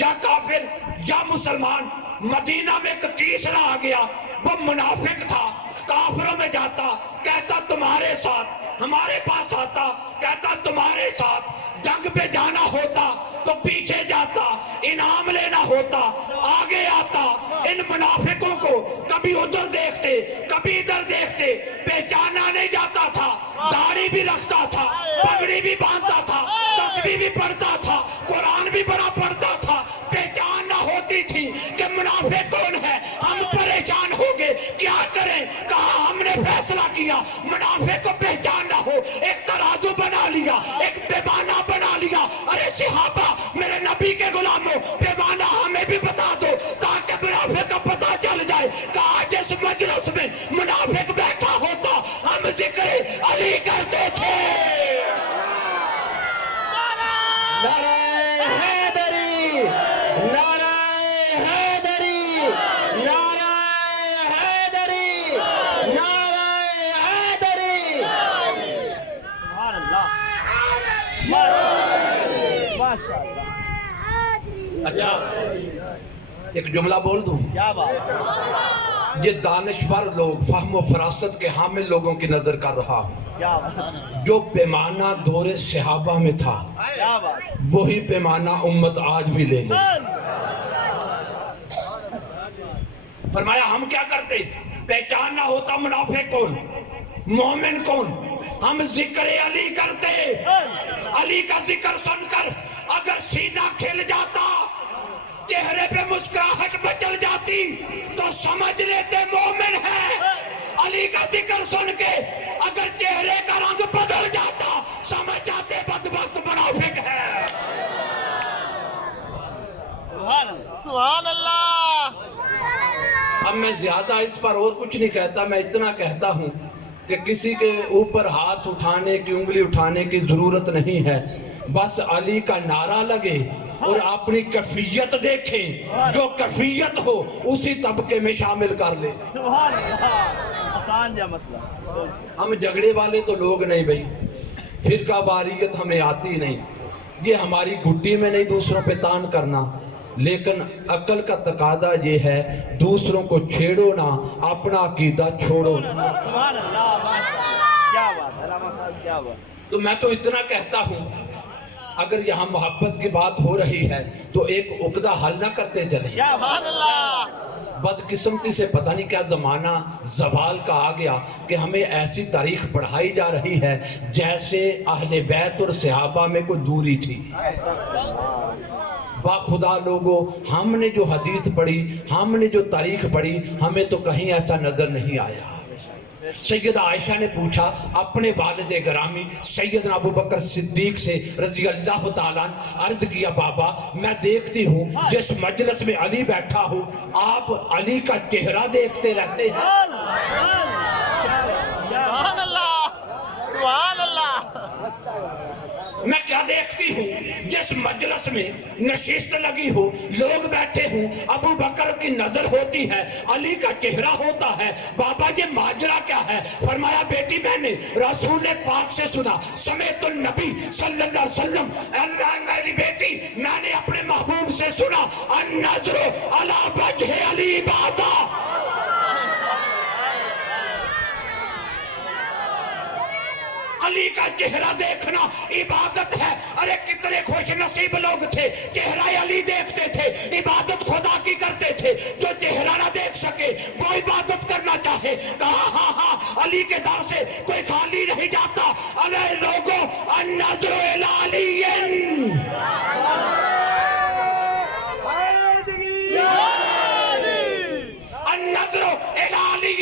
یا کافر یا مسلمان، مدینہ میں ایک تیسرا آ گیا، وہ منافق تھا، کافروں میں جاتا کہتا تمہارے ساتھ، ہمارے پاس آتا کہتا تمہارے ساتھ، جنگ پہ جانا ہوتا تو پیچھے جاتا، انعام لینا ہوتا آگے آتا۔ ان منافقوں کو کبھی ادھر دیکھتے کبھی ادھر دیکھتے، پہچانا نہیں جاتا تھا، داڑھی بھی رکھتا تھا، پگڑی بھی باندھتا تھا، تسبیح بھی پڑھتا تھا، قرآن بھی بڑا پڑھتا تھا، پہچان نہ ہوتی تھی کہ منافق کون ہے۔ ہم پریشان ہو گئے کیا کریں، کہا ہم نے فیصلہ کیا منافق کو پہچان نہ ہو، ایک ترازو بنا لیا، ایک پیمانہ بنا لیا۔ ارے صحابہ میرے نبی کے غلاموں، پیمانہ ہمیں بھی بتا دو تاکہ منافق کا پتہ چل جائے۔ کہا جس مجلس میں منافق بیٹھا ہوتا ہم ذکر علی کرتے تھے۔ نعرہ حیدری، نعرہ حیدری، نعرہ حیدری، نعرہ حیدری۔ سبحان اللہ اچھا ایک جملہ بول دوں، کیا بات، یہ دانشور لوگ، فہم و فراست کے حامل لوگوں کی نظر کر رہا ہوں، کیا بات، جو پیمانہ دور صحابہ میں تھا کیا بات، وہی پیمانہ امت آج بھی لے لے۔ فرمایا ہم کیا کرتے، پہچاننا ہوتا منافق کون مومن کون، ہم ذکر علی کرتے، علی کا ذکر سن کر اگر سینہ کھل جاتا، چہرے پہ مسکراہٹ مچل جاتی تو سمجھ لیتے مومن ہے، علی کا ذکر سن کے اگر چہرے کا رنگ بدل جاتا سمجھ جاتے بدبخت منافق ہے۔ سبحان اللہ، سبحان اللہ، اب میں زیادہ اس پر اور کچھ نہیں کہتا، میں اتنا کہتا ہوں کہ کسی کے اوپر ہاتھ اٹھانے کی، انگلی اٹھانے کی ضرورت نہیں ہے، بس علی کا نعرہ لگے اور اپنی کیفیت دیکھیں، جو کیفیت ہو اسی طبقے میں شامل کر لے۔ سبحان اللہ، آسان جا مسئلہ، ہم جھگڑے والے تو لوگ نہیں بھائی، فرقہ واریت ہمیں آتی نہیں، یہ ہماری گھٹی میں نہیں دوسروں پہ تان کرنا، لیکن عقل کا تقاضا یہ ہے دوسروں کو چھیڑو نہ، اپنا عقیدہ چھوڑو نہ۔ سبحان اللہ، کیا بات، علامہ صاحب کیا بات، تو میں تو اتنا کہتا ہوں اگر یہاں محبت کی بات ہو رہی ہے تو ایک عقدہ حل نہ کرتے چلیں۔ کیا سبحان بات، اللہ، بدقسمتی سے پتہ نہیں کیا زمانہ زوال کا آ گیا کہ ہمیں ایسی تاریخ پڑھائی جا رہی ہے جیسے اہل بیت اور صحابہ میں کوئی دوری تھی۔ با خدا لوگوں، ہم نے جو حدیث پڑھی، ہم نے جو تاریخ پڑھی، ہمیں تو کہیں ایسا نظر نہیں آیا۔ سیدہ عائشہ نے پوچھا اپنے والد گرامی سیدنا ابوبکر صدیق سے رضی اللہ تعالیٰ عنہ، عرض کیا بابا میں دیکھتی ہوں جس مجلس میں علی بیٹھا ہوں آپ علی کا چہرہ دیکھتے رہتے ہیں۔ سبحان اللہ، سبحان اللہ، میں کیا دیکھتی ہوں جس مجلس میں نشست لگی ہو، لوگ بیٹھے ہوں، ابو بکر کی نظر ہوتی ہے، علی کا چہرہ ہوتا ہے، بابا یہ ماجرا کیا ہے؟ فرمایا بیٹی میں نے رسول پاک سے سنا، سمیت النبی صلی اللہ علیہ وسلم، اللہ میری بیٹی میں نے اپنے محبوب سے سنا، النظر علی وجہ علی عبادہ، علی کا چہرہ دیکھنا عبادت ہے۔ ارے کتنے خوش نصیب لوگ تھے چہرہ علی دیکھتے تھے، عبادت خدا کی کرتے تھے۔ جو چہرہ نہ دیکھ سکے وہ عبادت کرنا چاہے، کہا ہاں ہاں علی کے در سے کوئی خالی نہیں جاتا۔ ارے لوگوں النظر الی علی، النظر الی علی،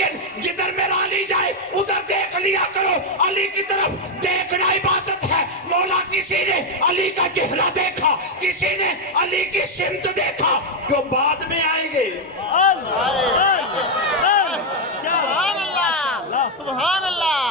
جدھر میرا علی جائے ادھر دیکھ لیا کرو، علی کی طرف دیکھنا عبادت ہے۔ مولا کسی نے علی کا چہرہ دیکھا، کسی نے علی کی سمت دیکھا، جو بعد میں آئیں گے۔ سبحان اللہ، سبحان اللہ،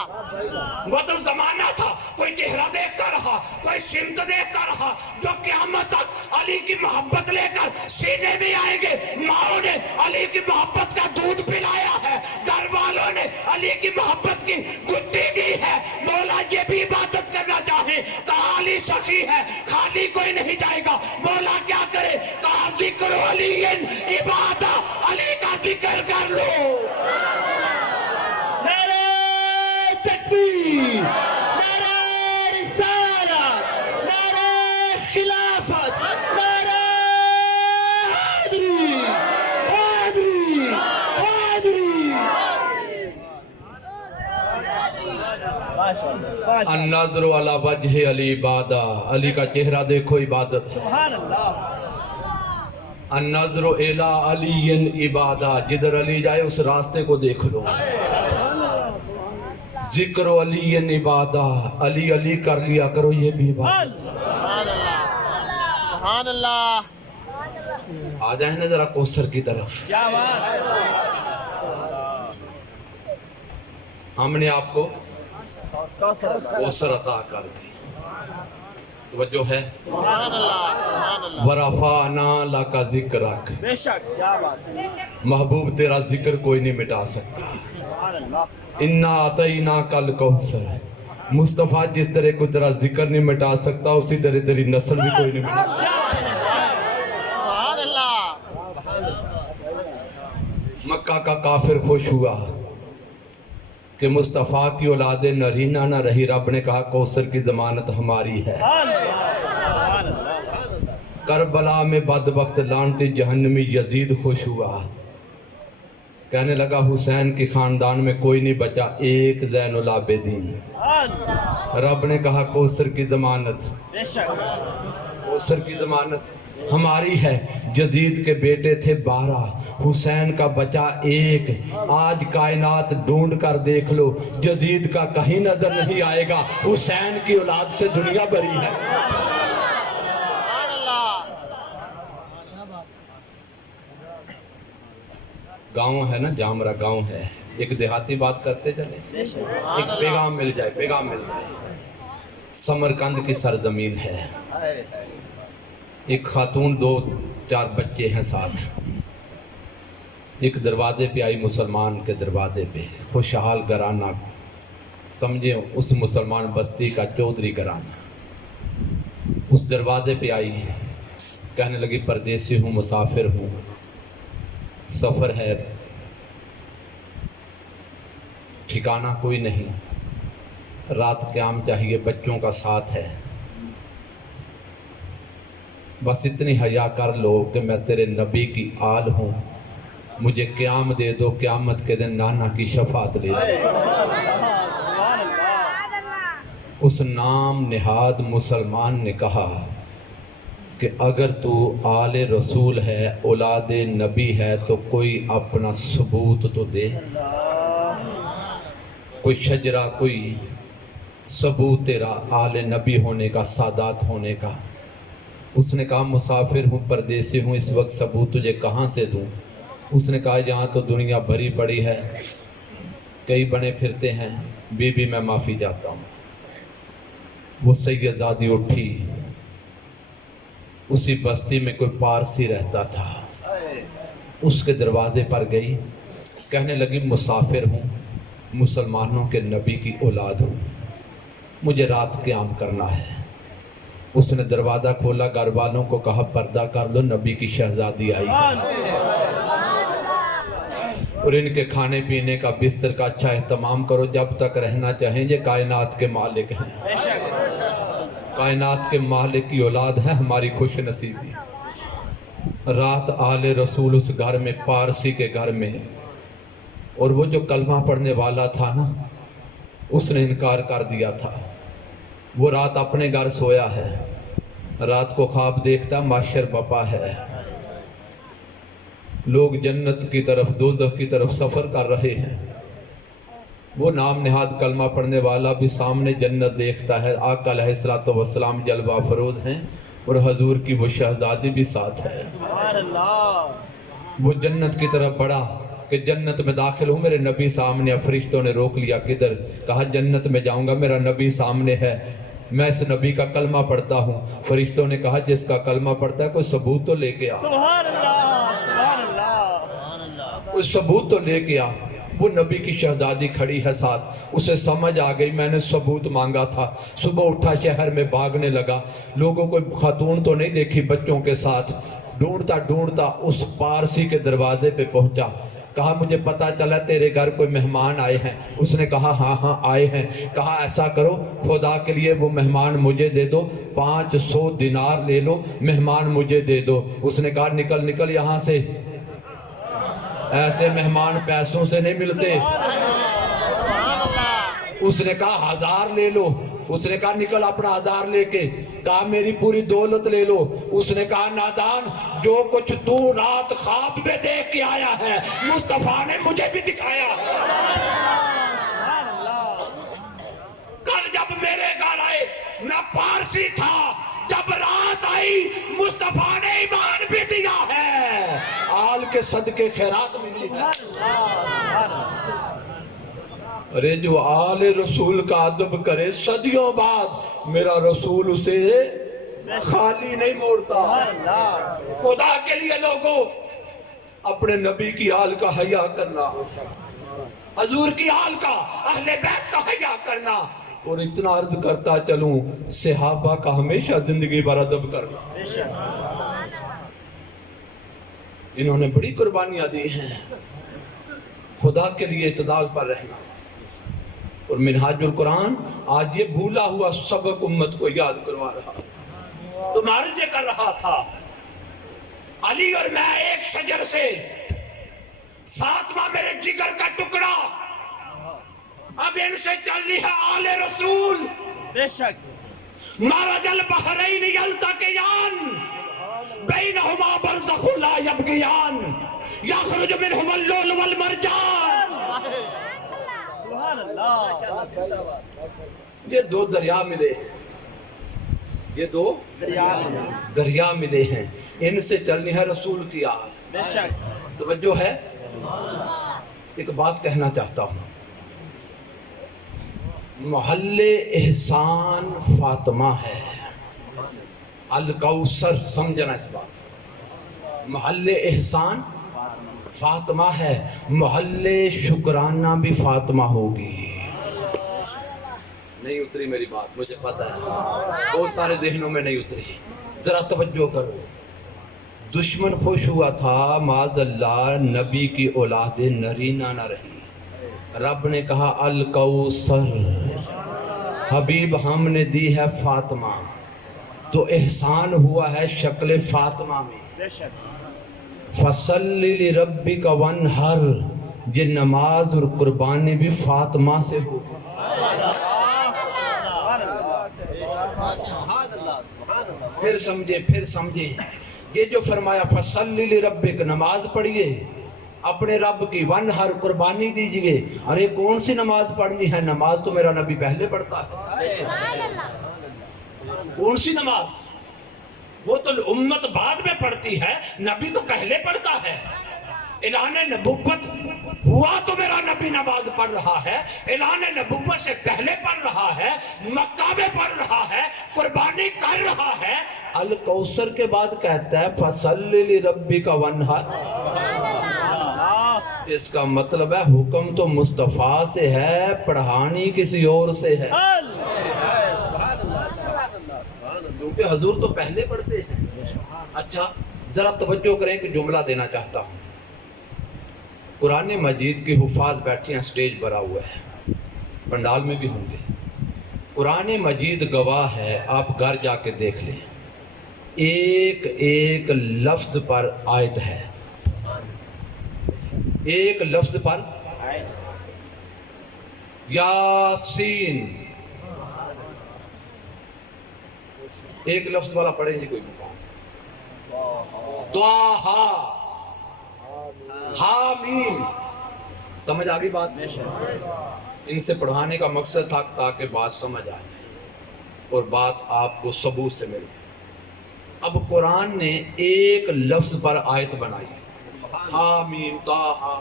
وہ تو زمانہ تھا کوئی چہرہ دیکھتا رہا، کوئی سمت دیکھتا رہا، جو قیامت تک علی کی محبت لے کر سینے میں آئیں گے۔ ماؤں نے علی کی محبت کا دودھ پلایا ہے، گھر والوں نے علی کی محبت کی گٹی دی ہے۔ مولا یہ بھی عبادت کرنا چاہے، کہا علی سخی ہے، خالی کوئی نہیں جائے گا۔ مولا کیا کرے؟ کہا ذکر علی عبادہ، علی کا ذکر کر لو۔ تکبیر، نعرہ رسالت، نعرہ خلافت، نعرہ حیدری، حیدری، حیدری۔ النظر علی وجہ علی عبادہ، علی کا چہرہ دیکھو عبادت۔ سبحان اللہ، النظر الی علی عبادہ، جدھر علی جائے اس راستے کو دیکھ لو۔ ذکر علی عبادہ، علی علی کر لیا کرو، یہ بھی عبادت۔ سبحان اللہ، سبحان اللہ، آ جائیں نا ذرا کوثر کی طرف۔ کیا بات، ہم نے آپ کو کوثر عطا کر دی، توجہ ہے۔ سبحان اللہ، سبحان اللہ، ورفعنا لک ذکرک، بے شک، کیا بات ہے، محبوب تیرا ذکر کوئی نہیں مٹا سکتا۔ سبحان اللہ، انا اعطیناک الکوثر، مصطفیٰ جس طرح کو تیرا ذکر نہیں مٹا سکتا اسی طرح تیری نسل بھی کوئی نہیں مٹا سکتا۔ مکہ کا کافر خوش ہوا کہ مصطفیٰ کی اولاد نرینہ نہ رہی. رب نے کہا کوثر کی ضمانت ہماری ہے. کربلا میں بدبخت لعنتی جہنمی یزید خوش ہوا, کہنے لگا حسین کی خاندان میں کوئی نہیں بچا, ایک زین العابدین. رب نے کہا کوثر کی ضمانت, کوثر کی ضمانت ہماری ہے. یزید کے بیٹے تھے 12, حسین کا بچہ 1. آج کائنات ڈھونڈ کر دیکھ لو, یزید کا کہیں نظر نہیں آئے گا. حسین کی اولاد سے دنیا بری ہے. سبحان اللہ. گاؤں ہے نا, جامرہ گاؤں ہے, ایک دیہاتی بات کرتے چلے, ایک پیغام مل جائے, پیغام مل جائے. سمرقند کی سرزمین ہے. ایک خاتون 2-4 بچے ہیں ساتھ. ایک دروازے پہ آئی, مسلمان کے دروازے پہ, خوشحال گھرانہ, سمجھے اس مسلمان بستی کا چودھری گھرانہ. اس دروازے پہ آئی, کہنے لگی پردیسی ہوں, مسافر ہوں, سفر ہے, ٹھکانہ کوئی نہیں, رات قیام چاہیے, بچوں کا ساتھ ہے, بس اتنی حیا کر لو کہ میں تیرے نبی کی آل ہوں, مجھے قیام دے دو, قیامت کے دن نانا کی شفاعت لے دو. اس نام نہاد مسلمان نے کہا کہ اگر تو آل رسول ہے, اولاد نبی ہے, تو کوئی اپنا ثبوت تو دے, کوئی شجرہ, کوئی ثبوت تیرا آل نبی ہونے کا, سادات ہونے کا. اس نے کہا مسافر ہوں, پردیسی ہوں, اس وقت ثبوت تجھے کہاں سے دوں. اس نے کہا جہاں تو دنیا بھری پڑی ہے, کئی بنے پھرتے ہیں, بی بی میں معافی چاہتا ہوں. وہ سیدزادی اٹھی, اسی بستی میں کوئی پارسی رہتا تھا, اس کے دروازے پر گئی, کہنے لگی مسافر ہوں, مسلمانوں کے نبی کی اولاد ہوں, مجھے رات قیام کرنا ہے. اس نے دروازہ کھولا, گھر والوں کو کہا پردہ کر دو, نبی کی شہزادی آئی ہے, اور ان کے کھانے پینے کا, بستر کا اچھا اہتمام کرو, جب تک رہنا چاہیں. یہ کائنات کے مالک ہیں, کائنات کے مالک کی اولاد ہے, ہماری خوش نصیبی. رات آل رسول اس گھر میں, پارسی کے گھر میں, اور وہ جو کلمہ پڑھنے والا تھا نا, اس نے انکار کر دیا تھا. وہ رات اپنے گھر سویا ہے, رات کو خواب دیکھتا محشر بپا ہے, لوگ جنت کی طرف, دوزخ کی طرف سفر کر رہے ہیں. وہ نام نہاد کلمہ پڑھنے والا بھی سامنے جنت دیکھتا ہے. آقا علیہ الصلوۃ والسلام جلوہ فروز ہیں, اور حضور کی وہ شہزادی بھی ساتھ ہے. وہ جنت کی طرف بڑھا کہ جنت میں داخل ہوں, میرے نبی سامنے. فرشتوں نے روک لیا, کدھر؟ کہا جنت میں جاؤں گا, میرا نبی سامنے ہے, میں اس نبی کا کلمہ پڑھتا ہوں. فرشتوں نے کہا جس کا کلمہ پڑھتا ہے کوئی ثبوت تو لے کے آ, کوئی ثبوت تو لے کے آ. وہ نبی کی شہزادی کھڑی ہے ساتھ, اسے سمجھ آ گئی میں نے ثبوت مانگا تھا. صبح اٹھا, شہر میں بھاگنے لگا, لوگوں کو خاتون تو نہیں دیکھی بچوں کے ساتھ. ڈھونڈتا ڈھونڈتا اس پارسی کے دروازے پہ پہنچا, کہا مجھے پتا چلا تیرے گھر کوئی مہمان آئے ہیں. اس نے کہا ہاں آئے ہیں. کہا ایسا کرو, خدا کے لیے وہ مہمان مجھے دے دو, 500 دینار لے لو, مہمان مجھے دے دو. اس نے کہا نکل نکل یہاں سے, ایسے مہمان پیسوں سے نہیں ملتے. اس نے کہا 1000 لے لو. اس نے کہا نکل اپنا 1000 لے کے. کہا میری پوری دولت لے لو. اس نے کہا نادان, جو کچھ تو رات خواب میں دیکھ کے آیا ہے مصطفیٰ نے مجھے بھی دکھایا. کل جب میرے گھر آئے میں پارسی تھا, جب رات آئی مصطفیٰ نے ایمان بھی دیا ہے, آل کے صدقے خیرات ملی ہے. ارے جو آل رسول کا ادب کرے صدیوں بعد, میرا رسول اسے خالی نہیں موڑتا. خدا کے لیے لوگوں اپنے نبی کی آل کا حیا کرنا, حضور کی آل کا, اہل بیت کا حیا کرنا. اور اتنا عرض کرتا چلوں, صحابہ کا ہمیشہ زندگی بھر ادب کرنا. انہوں نے بڑی قربانیاں دی ہیں. خدا کے لیے اعتدال پر رہنا. اور منہاج القرآن آج یہ بھولا ہوا سبق امت کو یاد کروا رہا. تو معرض یہ کر رہا تھا علی اور میں ایک شجر سے، فاطمہ میرے جگر کا ٹکڑا، اب ان سے چلنی ہے آل رسول. بے شک مرج البحرین یلتقیان بینہما برزخ لا یبغیان یخرج منہما اللؤلؤ والمرجان. سبحان اللہ. یہ دو دریا ملے، یہ دو دریا ملے ہیں، ان سے چلنی ہے رسول کی آل. بے شک توجہ ہے. ایک بات کہنا چاہتا ہوں، محل احسان فاطمہ ہے، الکوثر، سمجھنا اس بات. محل احسان فاطمہ ہے، محل شکرانہ بھی فاطمہ ہوگی. نہیں اتری میری بات، مجھے پتہ ہے بہت سارے ذہنوں میں نہیں اتری. ذرا توجہ کرو. دشمن خوش ہوا تھا معاذ اللہ نبی کی اولاد نرینہ نہ رہی. رب نے کہا الکوثر، حبیب ہم نے دی ہے فاطمہ، تو احسان ہوا ہے شکل فاطمہ میں. بے شک فصلی لربک وانحر، یہ نماز اور قربانی بھی فاطمہ سے ہو. پھر سمجھے یہ جو فرمایا فصلی لربک، نماز پڑھیے اپنے رب کی، وانحر، قربانی دیجئے. ارے کون سی نماز پڑھنی ہے؟ نماز تو میرا نبی پہلے پڑھتا ہے. کون سی نماز؟ وہ تو امت بعد میں پڑھتی ہے، نبی تو پہلے پڑھتا ہے. اعلان نبوت ہوا تو میرا نبی نماز پڑھ رہا ہے، اعلان نبوت سے پہلے پڑھ رہا ہے، مکہ میں پڑھ رہا ہے، قربانی کر رہا ہے. الکوثر کے بعد کہتا ہے فصلی لربک وانحر. اس کا مطلب ہے حکم تو مصطفیٰ سے ہے، پڑھانی کسی اور سے ہے. کیونکہ حضور تو پہلے پڑھتے ہیں. اچھا ذرا توجہ کریں کہ جملہ دینا چاہتا ہوں. قرآن مجید کی حفاظ بیٹھے ہیں، سٹیج بھرا ہوا ہے، پنڈال میں بھی ہوں گے. قرآن مجید گواہ ہے، آپ گھر جا کے دیکھ لیں، ایک ایک لفظ پر آیت ہے، ایک لفظ پر. یاسین ایک لفظ والا پڑھیں جی کوئی مقام. طٰہٰ، حامیم. سمجھ آگئی بات؟ ان سے پڑھانے کا مقصد تھا تاکہ بات سمجھ آئے اور بات آپ کو ثبوت سے ملے. اب قرآن نے ایک لفظ پر آیت بنائی، حامیم طٰہٰ،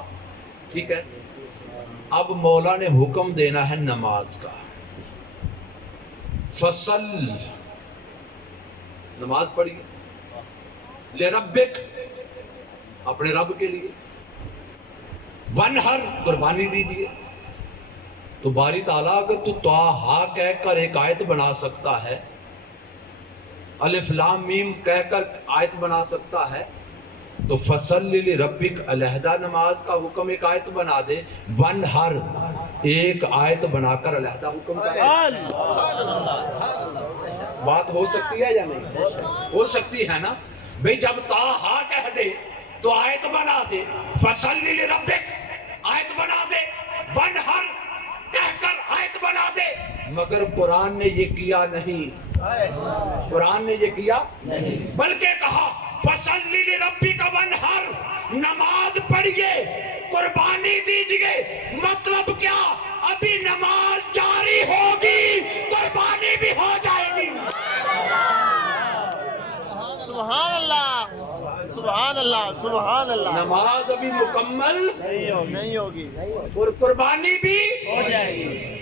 ٹھیک ہے. اب مولا نے حکم دینا ہے نماز کا. فصل، نماز پڑھیے، لربک، اپنے رب کے لیے، وانحر، قربانی دیجیے. تو باری تعالیٰ اگر تو طٰہٰ کہہ کر ایک آیت بنا سکتا ہے، الف لام میم کہہ کر آیت بنا سکتا ہے، تو فصلی لربک علیحدہ نماز کا حکم ایک آیت بنا دے، وانحر ایک آیت بنا کر علیحدہ حکم کا. بات ہو سکتی ہے یا نہیں؟ ہو سکتی ہے نا بھئی. جب طٰہٰ کہہ دے تو آیت بنا دے، فصلی لربک آیت بنا دے، وانحر کہہ کر آیت بنا دے. مگر قرآن نے یہ کیا نہیں. قرآن نے یہ کیا نہیں، بلکہ کہا فصلی لربک وانحر، نماز پڑھیے، قربانی دیجئے. مطلب کیا؟ ابھی نماز جاری ہوگی، قربانی بھی ہو جائے گی. سبحان اللہ، سبحان اللہ، سبحان اللہ. نماز ابھی مکمل نہیں ہوگی اور قربانی بھی ہو جائے گی.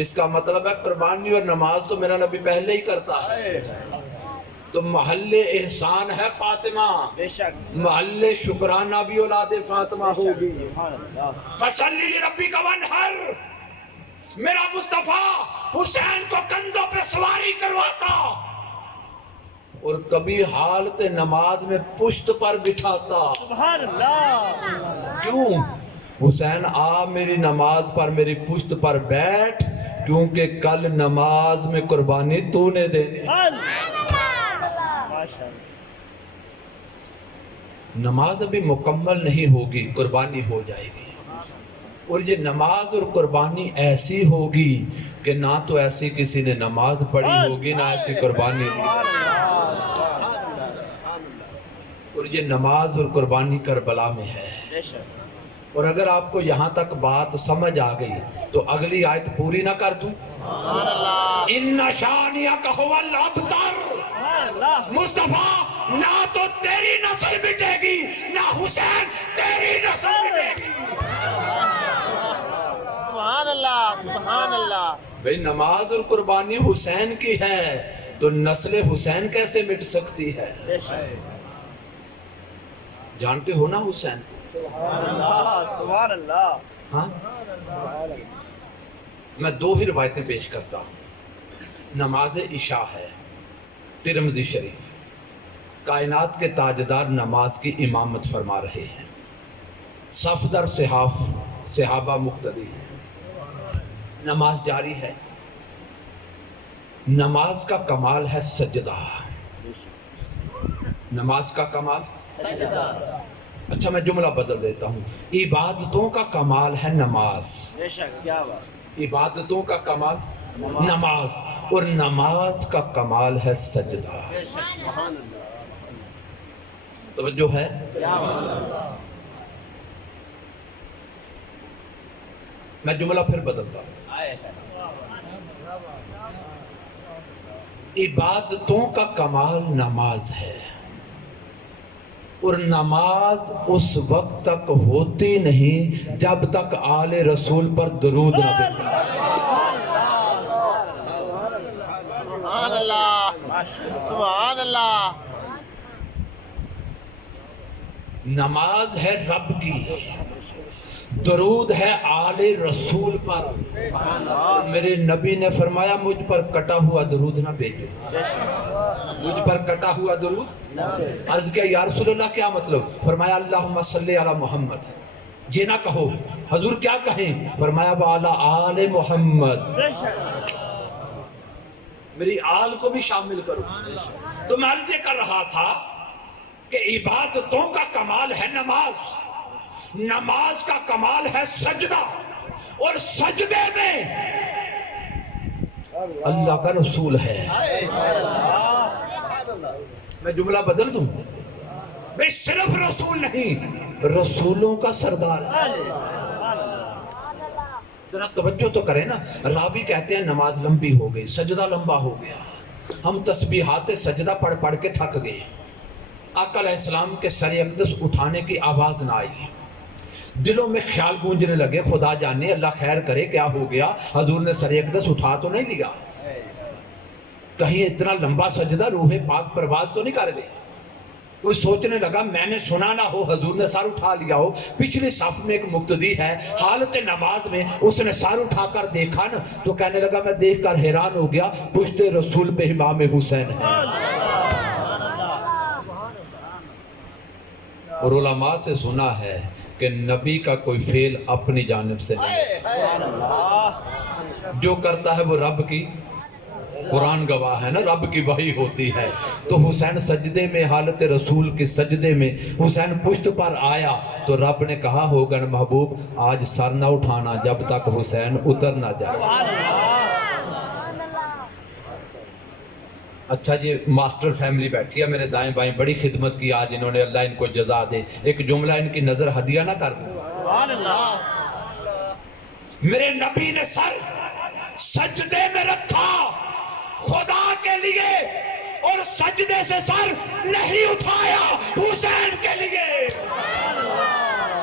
اس کا مطلب ہے قربانی اور نماز تو میرا نبی پہلے ہی کرتا ہے. تو محل احسان ہے فاطمہ، بے شک محل شکرانہ بھی اولاد فاطمہ ہوگی. سبحان اللہ. فصلی لربک وانحر، میرا مصطفیٰ حسین کو کندھوں پہ سواری کرواتا اور کبھی حالت نماز میں پشت پر بٹھاتا. سبحان اللہ. کیوں؟ حسین آ میری نماز پر میری پشت پر بیٹھ، کیونکہ کل نماز میں قربانی تو نے دینی۔ نماز ابھی مکمل نہیں ہوگی، قربانی ہو جائے گی، اور یہ نماز اور قربانی ایسی ہوگی کہ نہ تو ایسی کسی نے نماز پڑھی ہوگی، نہ ایسی قربانی ہوگی۔ اور یہ نماز اور قربانی کربلا میں ہے۔ اور اگر آپ کو یہاں تک بات سمجھ آ گئی تو اگلی آیت پوری نہ کر دوں؟ ان شانیک هو الابتر، مصطفیٰ نہ تو تیری نسل مٹے گی، نہ حسین تیری نسل مٹے گی۔ سبحان اللہ، سبحان اللہ۔ بھئی نماز اور قربانی حسین کی ہے تو نسل حسین کیسے مٹ سکتی ہے؟ جانتے ہو نا حسین؟ سبحان اللہ، سبحان اللہ۔ ہاں، میں دو ہی روایتیں پیش کرتا ہوں۔ نماز عشاء ہے، ترمذی شریف، کائنات کے تاجدار نماز کی امامت فرما رہے ہیں، صف در صحاف، صحابہ مقتدی ہیں، نماز جاری ہے۔ نماز کا کمال ہے سجدہ، نماز کا کمال سجدہ۔ اچھا میں جملہ بدل دیتا ہوں، عبادتوں کا کمال ہے نماز، بے شک، کیا بات۔ عبادتوں کا کمال نماز، اور نماز کا کمال ہے سجدہ۔ سبحان اللہ، توجہ ہے؟ کیا بات۔ میں جملہ پھر بدلتا ہوں، آئے ہے۔ عبادتوں کا کمال نماز ہے، اور نماز اس وقت تک ہوتی نہیں جب تک آل رسول پر درود نہ پڑے۔ سبحان اللہ، سبحان اللہ۔ نماز ہے رب کی، درود ہے آل رسول پر۔ میرے نبی نے فرمایا مجھ پر کٹا ہوا درود نہ بھیجو، مجھ پر کٹا ہوا درود۔ عرض کیا یا رسول اللہ کیا مطلب؟ فرمایا اللہم صلی علی محمد۔ یہ نہ کہو، حضور کیا کہیں؟ فرمایا وعلی آل محمد، میری آل کو بھی شامل کرو۔ تو میں عرض کر رہا تھا کہ عبادتوں کا کمال ہے نماز، نماز کا کمال ہے سجدہ، اور سجدے میں اللہ کا رسول ہے۔ میں جملہ بدل دوں، میں صرف رسول نہیں، رسولوں کا سردار۔ ذرا توجہ تو کریں نا، راوی کہتے ہیں نماز لمبی ہو گئی، سجدہ لمبا ہو گیا، ہم تسبیحات سجدہ پڑھ پڑھ کے تھک گئے، آقا علیہ السلام کے سر اقدس اٹھانے کی آواز نہ آئی، دلوں میں خیال گونجنے لگے خدا جانے اللہ خیر کرے کیا ہو گیا، حضور نے سر اقدس اٹھا تو نہیں لیا، کہیں اتنا لمبا سجدہ روح پاک پرواز تو نہیں کر گئی۔ کوئی سوچنے لگا میں نے سنا نہ ہو حضور نے سر اٹھا لیا ہو۔ پچھلی صف میں ایک مقتدی ہے، حالت نماز میں اس نے سر اٹھا کر دیکھا نا تو کہنے لگا میں دیکھ کر حیران ہو گیا، پشت رسول پہ امام حسین ہے۔ اور علماء سے سنا ہے کہ نبی کا کوئی فعل اپنی جانب سے نہیں، جو کرتا ہے وہ رب کی، قرآن گواہ ہے نا، رب کی وحی ہوتی ہے۔ تو حسین سجدے میں، حالت رسول کے سجدے میں حسین پشت پر آیا تو رب نے کہا ہوگا نا محبوب آج سر نہ اٹھانا جب تک حسین اتر نہ جائے۔ اچھا جی ماسٹر فیملی بیٹھی ہے میرے دائیں بائیں، بڑی خدمت کی آج انہوں نے، اللہ ان کو جزا دے۔ ایک جملہ ان کی نظر ہدیہ نہ کر دیں۔ میرے نبی نے سر سجدے میں رکھا خدا کے لیے، اور سجدے سے سر نہیں اٹھایا حسین کے لیے۔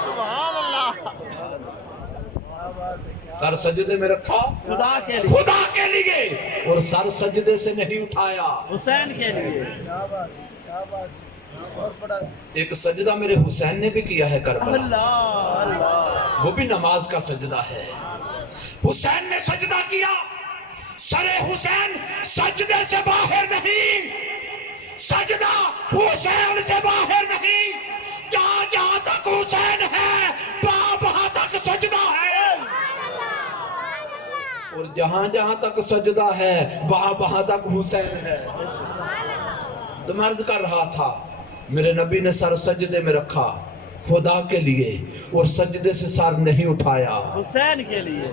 سبحان اللہ۔ سر سجدے میں رکھا خدا کے لیے، خدا کے لیے، اور سر سجدے سے نہیں اٹھایا حسین کے لیے۔ ایک سجدہ میرے حسین نے بھی کیا ہے کربلا، اللہ اللہ، وہ بھی نماز کا سجدہ ہے۔ حسین نے سجدہ کیا، سر حسین سجدے سے باہر نہیں، سجدہ حسین سے باہر نہیں، جہاں جہاں تک حسین ہے وہاں تک جہاں جہاں تک سجدہ ہے وہاں وہاں تک حسین ہے۔ تو میں عرض کر رہا تھا میرے نبی نے سر سجدے میں رکھا خدا کے لیے اور سجدے سے سر نہیں اٹھایا۔ حسین کے لیے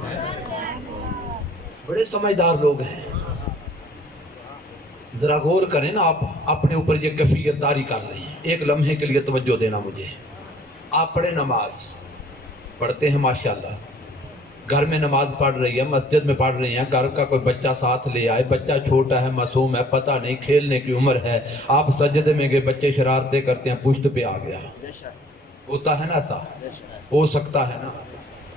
بڑے سمجھدار لوگ ہیں، ذرا غور کریں نا، آپ اپنے اوپر یہ کیفیت داری کر رہے ہیں۔ ایک لمحے کے لیے توجہ دینا مجھے۔ آپ پڑھیں نماز پڑھتے ہیں ماشاءاللہ، گھر میں نماز پڑھ رہی ہے، مسجد میں پڑھ رہی ہیں، گھر کا کوئی بچہ ساتھ لے آئے، بچہ چھوٹا ہے، معصوم ہے، پتہ نہیں کھیلنے کی عمر ہے، آپ سجدے میں گئے، بچے شرارتیں کرتے ہیں، پشت پہ آ گیا، ہوتا ہے نا ایسا؟ ہو سکتا ہے نا؟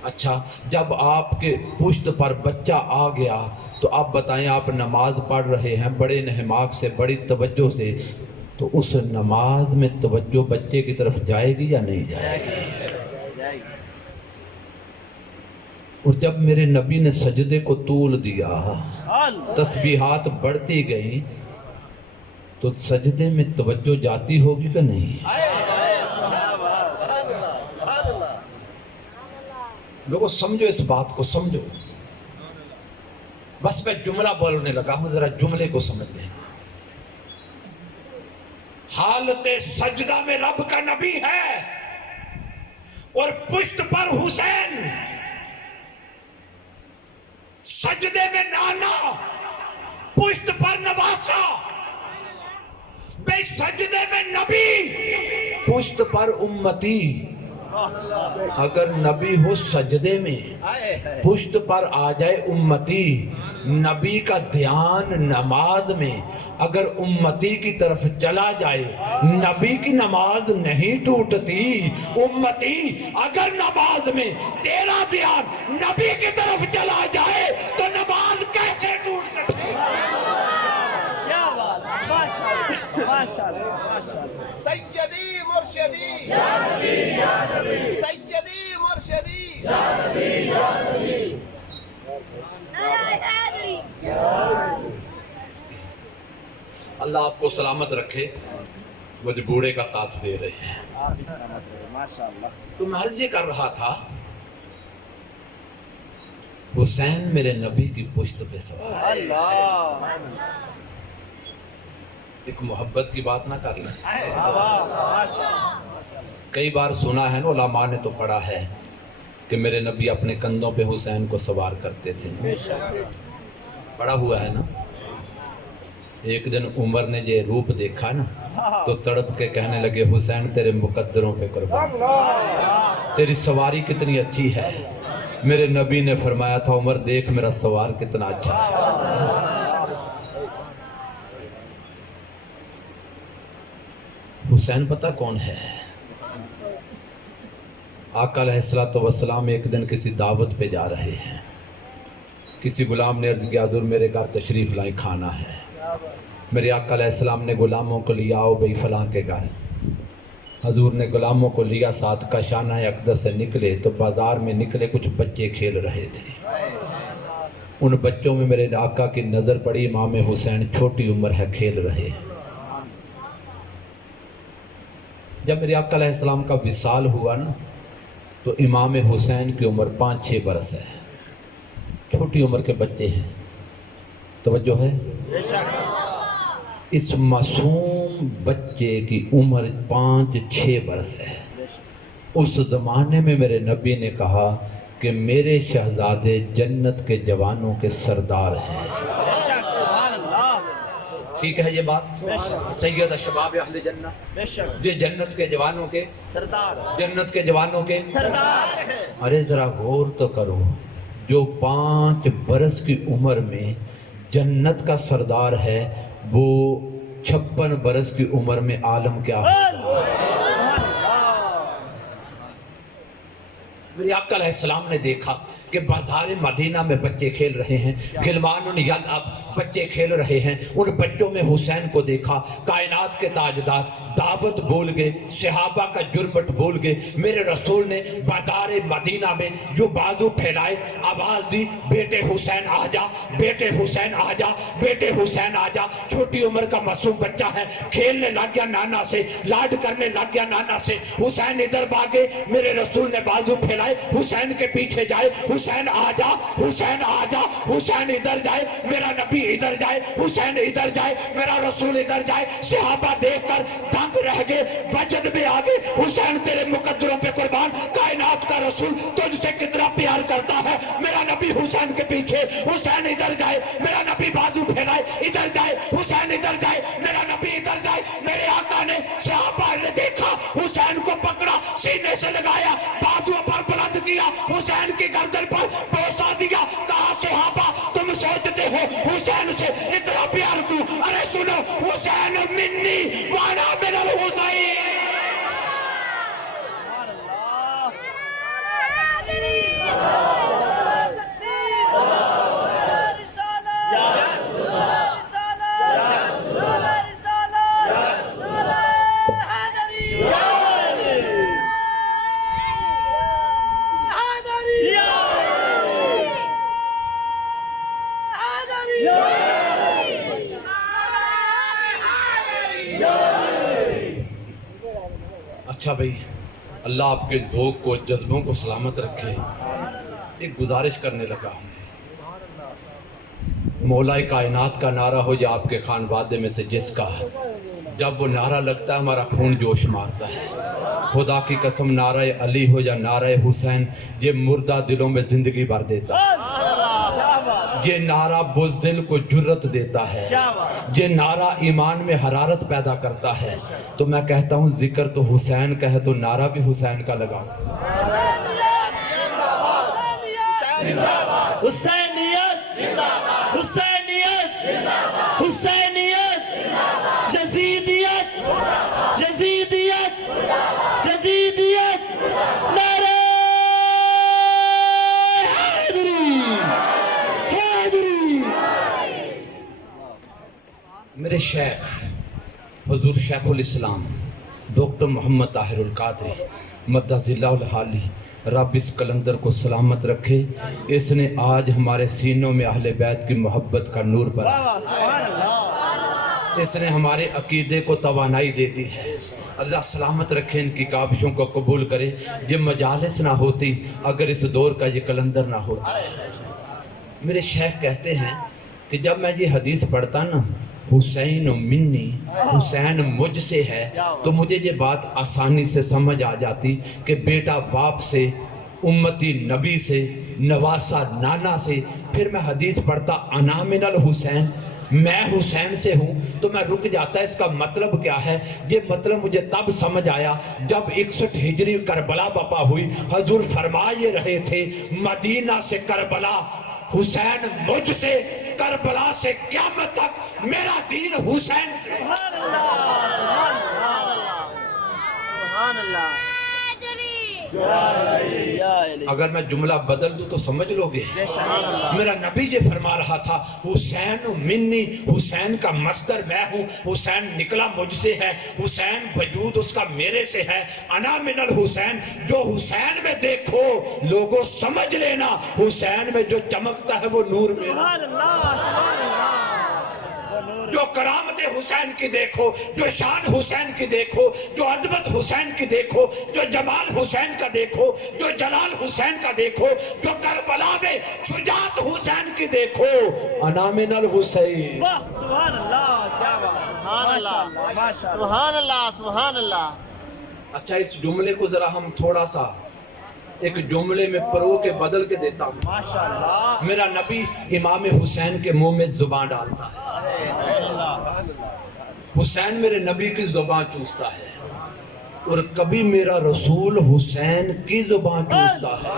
اچھا، جب آپ کے پشت پر بچہ آ گیا تو آپ بتائیں آپ نماز پڑھ رہے ہیں بڑے انہماک سے، بڑی توجہ سے، تو اس نماز میں توجہ بچے کی طرف جائے گی یا نہیں جائے گی؟ اور جب میرے نبی نے سجدے کو طول دیا، تسبیحات بڑھتی گئیں، تو سجدے میں توجہ جاتی ہوگی کہ نہیں؟ لوگوں سمجھو اس بات کو، سمجھو۔ بس میں جملہ بولنے لگا ہوں، ذرا جملے کو سمجھ لینا۔ حالت سجدہ میں رب کا نبی ہے اور پشت پر حسین، سجدے میں نانا، پشت پر نواسا، بے سجدے میں نبی، پشت پر امتی۔ اگر نبی ہو سجدے میں، پشت پر آ جائے امتی، نبی کا دھیان نماز میں اگر امتی کی طرف چلا جائے، نبی کی نماز نہیں ٹوٹتی۔ امتی اگر نماز میں تیرا دھیان نبی کی طرف چلا جائے تو نماز کیسے ٹوٹ سکتی؟ کیا بات، ماشاءاللہ۔ سیدی مرشدی سیدی مرشدی اللہ آپ کو سلامت رکھے، مجھے بوڑھے کا ساتھ دے رہے ہیں۔ ماشاءاللہ۔ تو میں عرض یہ کر رہا تھا، حسین میرے نبی کی پشت پہ سوار ہے۔ اللہ، ایک محبت کی بات نہ کر لیں۔ ماشاءاللہ۔ کئی بار سنا ہے نا، علماء نے تو پڑھا ہے کہ میرے نبی اپنے کندھوں پہ حسین کو سوار کرتے تھے، پڑھا ہوا ہے نا۔ ایک دن عمر نے یہ روپ دیکھا نا تو تڑپ کے کہنے لگے، حسین تیرے مقدروں پہ قربان، تیری سواری کتنی اچھی ہے۔ میرے نبی نے فرمایا تھا، عمر دیکھ میرا سوار کتنا اچھا ہے۔ حسین پتہ کون ہے؟ آقا علیہ السلام ایک دن کسی دعوت پہ جا رہے ہیں، کسی غلام نے عرض کیا، حضور میرے گھر تشریف لائیں، کھانا ہے۔ میرے آقا علیہ السلام نے غلاموں کو لیا، آؤ بھئی فلاں کے گھر۔ حضور نے غلاموں کو لیا، ساتھ کاشانہ اقدس سے نکلے تو بازار میں نکلے، کچھ بچے کھیل رہے تھے۔ ان بچوں میں میرے آقا کی نظر پڑی، امام حسین چھوٹی عمر ہے، کھیل رہے ہیں۔ جب میرے آقا علیہ السلام کا وصال ہوا نا تو امام حسین کی عمر 5-6 برس ہے، چھوٹی عمر کے بچے ہیں۔ توجہ ہے؟ اس معصوم بچے کی عمر 5-6 برس ہے۔ اس زمانے میں میرے نبی نے کہا کہ میرے شہزادے جنت کے جوانوں کے سردار ہیں۔ ٹھیک ہے یہ بات؟ سید شباب اہل جنت، یہ جنت کے جوانوں کے سردار، جنت کے جوانوں کے سردار ہے۔ ارے ذرا غور تو کرو، جو 5 برس کی عمر میں جنت کا سردار ہے، وہ 56 برس کی عمر میں عالم کیا ہوگا؟ میرے آقا علیہ السلام نے دیکھا کہ بازار مدینہ میں بچے کھیل رہے ہیں، غلمان یلعب، بچے کھیل رہے ہیں۔ ان بچوں میں حسین کو دیکھا، کائنات کے تاجدار، دعوت بول گئے، صحابہ کا جرمٹ بول گئے۔ میرے رسول نے بازار مدینہ میں جو بازو پھیلائے، آواز دی، بیٹے حسین آ جا، بیٹے حسین آ جا، بیٹے حسین آ جا۔ چھوٹی عمر کا معصوم بچہ ہے، کھیلنے لگ گیا نانا سے، لاڈ کرنے لگ گیا نانا سے۔ حسین ادھر بھاگے، میرے رسول نے بازو پھیلائے، حسین کے پیچھے جائے، حسین حسین آ جا، حسین آ جا، حسین ادھر جائے میرا نبی ادھر جائے، حسین ادھر جائے میرا رسول ادھر جائے۔ صحابہ دیکھ کر دنگ رہ گئے، وجد میں آگے، حسین تیرے مقدروں پہ قربان، کائنات کا رسول تجھ سے کتنا پیار کرتا ہے۔ میرا نبی حسین کے پیچھے، حسین ادھر جائے میرا نبی بازو پھیلائے ادھر جائے، حسین ادھر جائے میرا نبی ادھر جائے۔ میرے آقا نے، صحابہ نے دیکھا، حسین کو پکڑا، سینے سے لگایا، بازو پر بلند کیا، حسین کی گردن پر بوسہ دیا، کہا صحابہ تم سوچتے ہو حسین سے اتنا پیار کیوں؟ ارے سنو، حسین منی وانا من الحسین۔ اچھا بھائی، اللہ آپ کے ذوق کو، جذبوں کو سلامت رکھے۔ ایک گزارش کرنے لگا ہوں، مولا کائنات کا نعرہ ہو یا آپ کے خانوادے میں سے جس کا، جب وہ نعرہ لگتا ہے ہمارا خون جوش مارتا ہے۔ خدا کی قسم، نعرہ علی ہو یا نعرہ حسین، یہ مردہ دلوں میں زندگی بھر دیتا ہے۔ یہ نعرہ بزدل کو جرت دیتا ہے، یہ نعرہ ایمان میں حرارت پیدا کرتا ہے۔ تو میں کہتا ہوں ذکر تو حسین کا ہے تو نعرہ بھی حسین کا لگا۔ حسینیت، حسینیت، حسینیت، جزیدیت، جزیدیت، جزیدیت، نعرہ حیدری، حیدری۔ میرے شیخ حضور شیخ الاسلام ڈاکٹر محمد طاہر القادری مدظ اللہ الحالی، رب اس کلندر کو سلامت رکھے۔ اس نے آج ہمارے سینوں میں اہل بیت کی محبت کا نور بھرا، اس نے ہمارے عقیدے کو توانائی دے دی ہے۔ اللہ سلامت رکھے، ان کی کاوشوں کو قبول کرے۔ یہ مجالس نہ ہوتی اگر اس دور کا یہ کلندر نہ ہوتا۔ میرے شیخ کہتے ہیں کہ جب میں یہ حدیث پڑھتا نا، حسین منی، حسین مجھ سے ہے، تو مجھے یہ بات آسانی سے سمجھ آ جاتی کہ بیٹا باپ سے، امتی نبی سے، نواسہ نانا سے۔ پھر میں حدیث پڑھتا انا من الحسین، میں حسین سے ہوں، تو میں رک جاتا۔ اس کا مطلب کیا ہے؟ یہ مطلب مجھے تب سمجھ آیا جب 61 ہجری کربلا بپا ہوئی۔ حضور فرما یہ رہے تھے مدینہ سے کربلا، حسین مجھ سے، کربلا سے قیامت تک میرا دین حسین سے۔ اگر میں جملہ بدل دوں تو سمجھ لو گے۔ میرا نبی یہ فرما رہا تھا حسین منی، حسین کا مصدر میں ہوں، حسین نکلا مجھ سے ہے، حسین وجود اس کا میرے سے ہے۔ انا من الحسین، جو حسین میں دیکھو لوگوں سمجھ لینا، حسین میں جو چمکتا ہے وہ نور میرا۔ جو کرامت حسین کی دیکھو، جو شان حسین کی دیکھو، جو عظمت حسین کی دیکھو، جو جمال حسین کا دیکھو، جو جلال حسین کا دیکھو، جو کربلا میں شجاعت حسین کی دیکھو، انا من الحسین۔ سبحان اللہ، کیا بات، سبحان اللہ، سبحان اللہ، سبحان اللہ۔ اچھا، اس جملے کو ذرا ہم تھوڑا سا ایک جملے میں پرو کے بدل کے دیتا ہوں۔ ماشاءاللہ، میرا نبی امام حسین کے منہ میں زبان ڈالتا ہے، حسین میرے نبی کی زبان چوستا ہے، اور کبھی میرا رسول حسین کی زبان چوستا ہے۔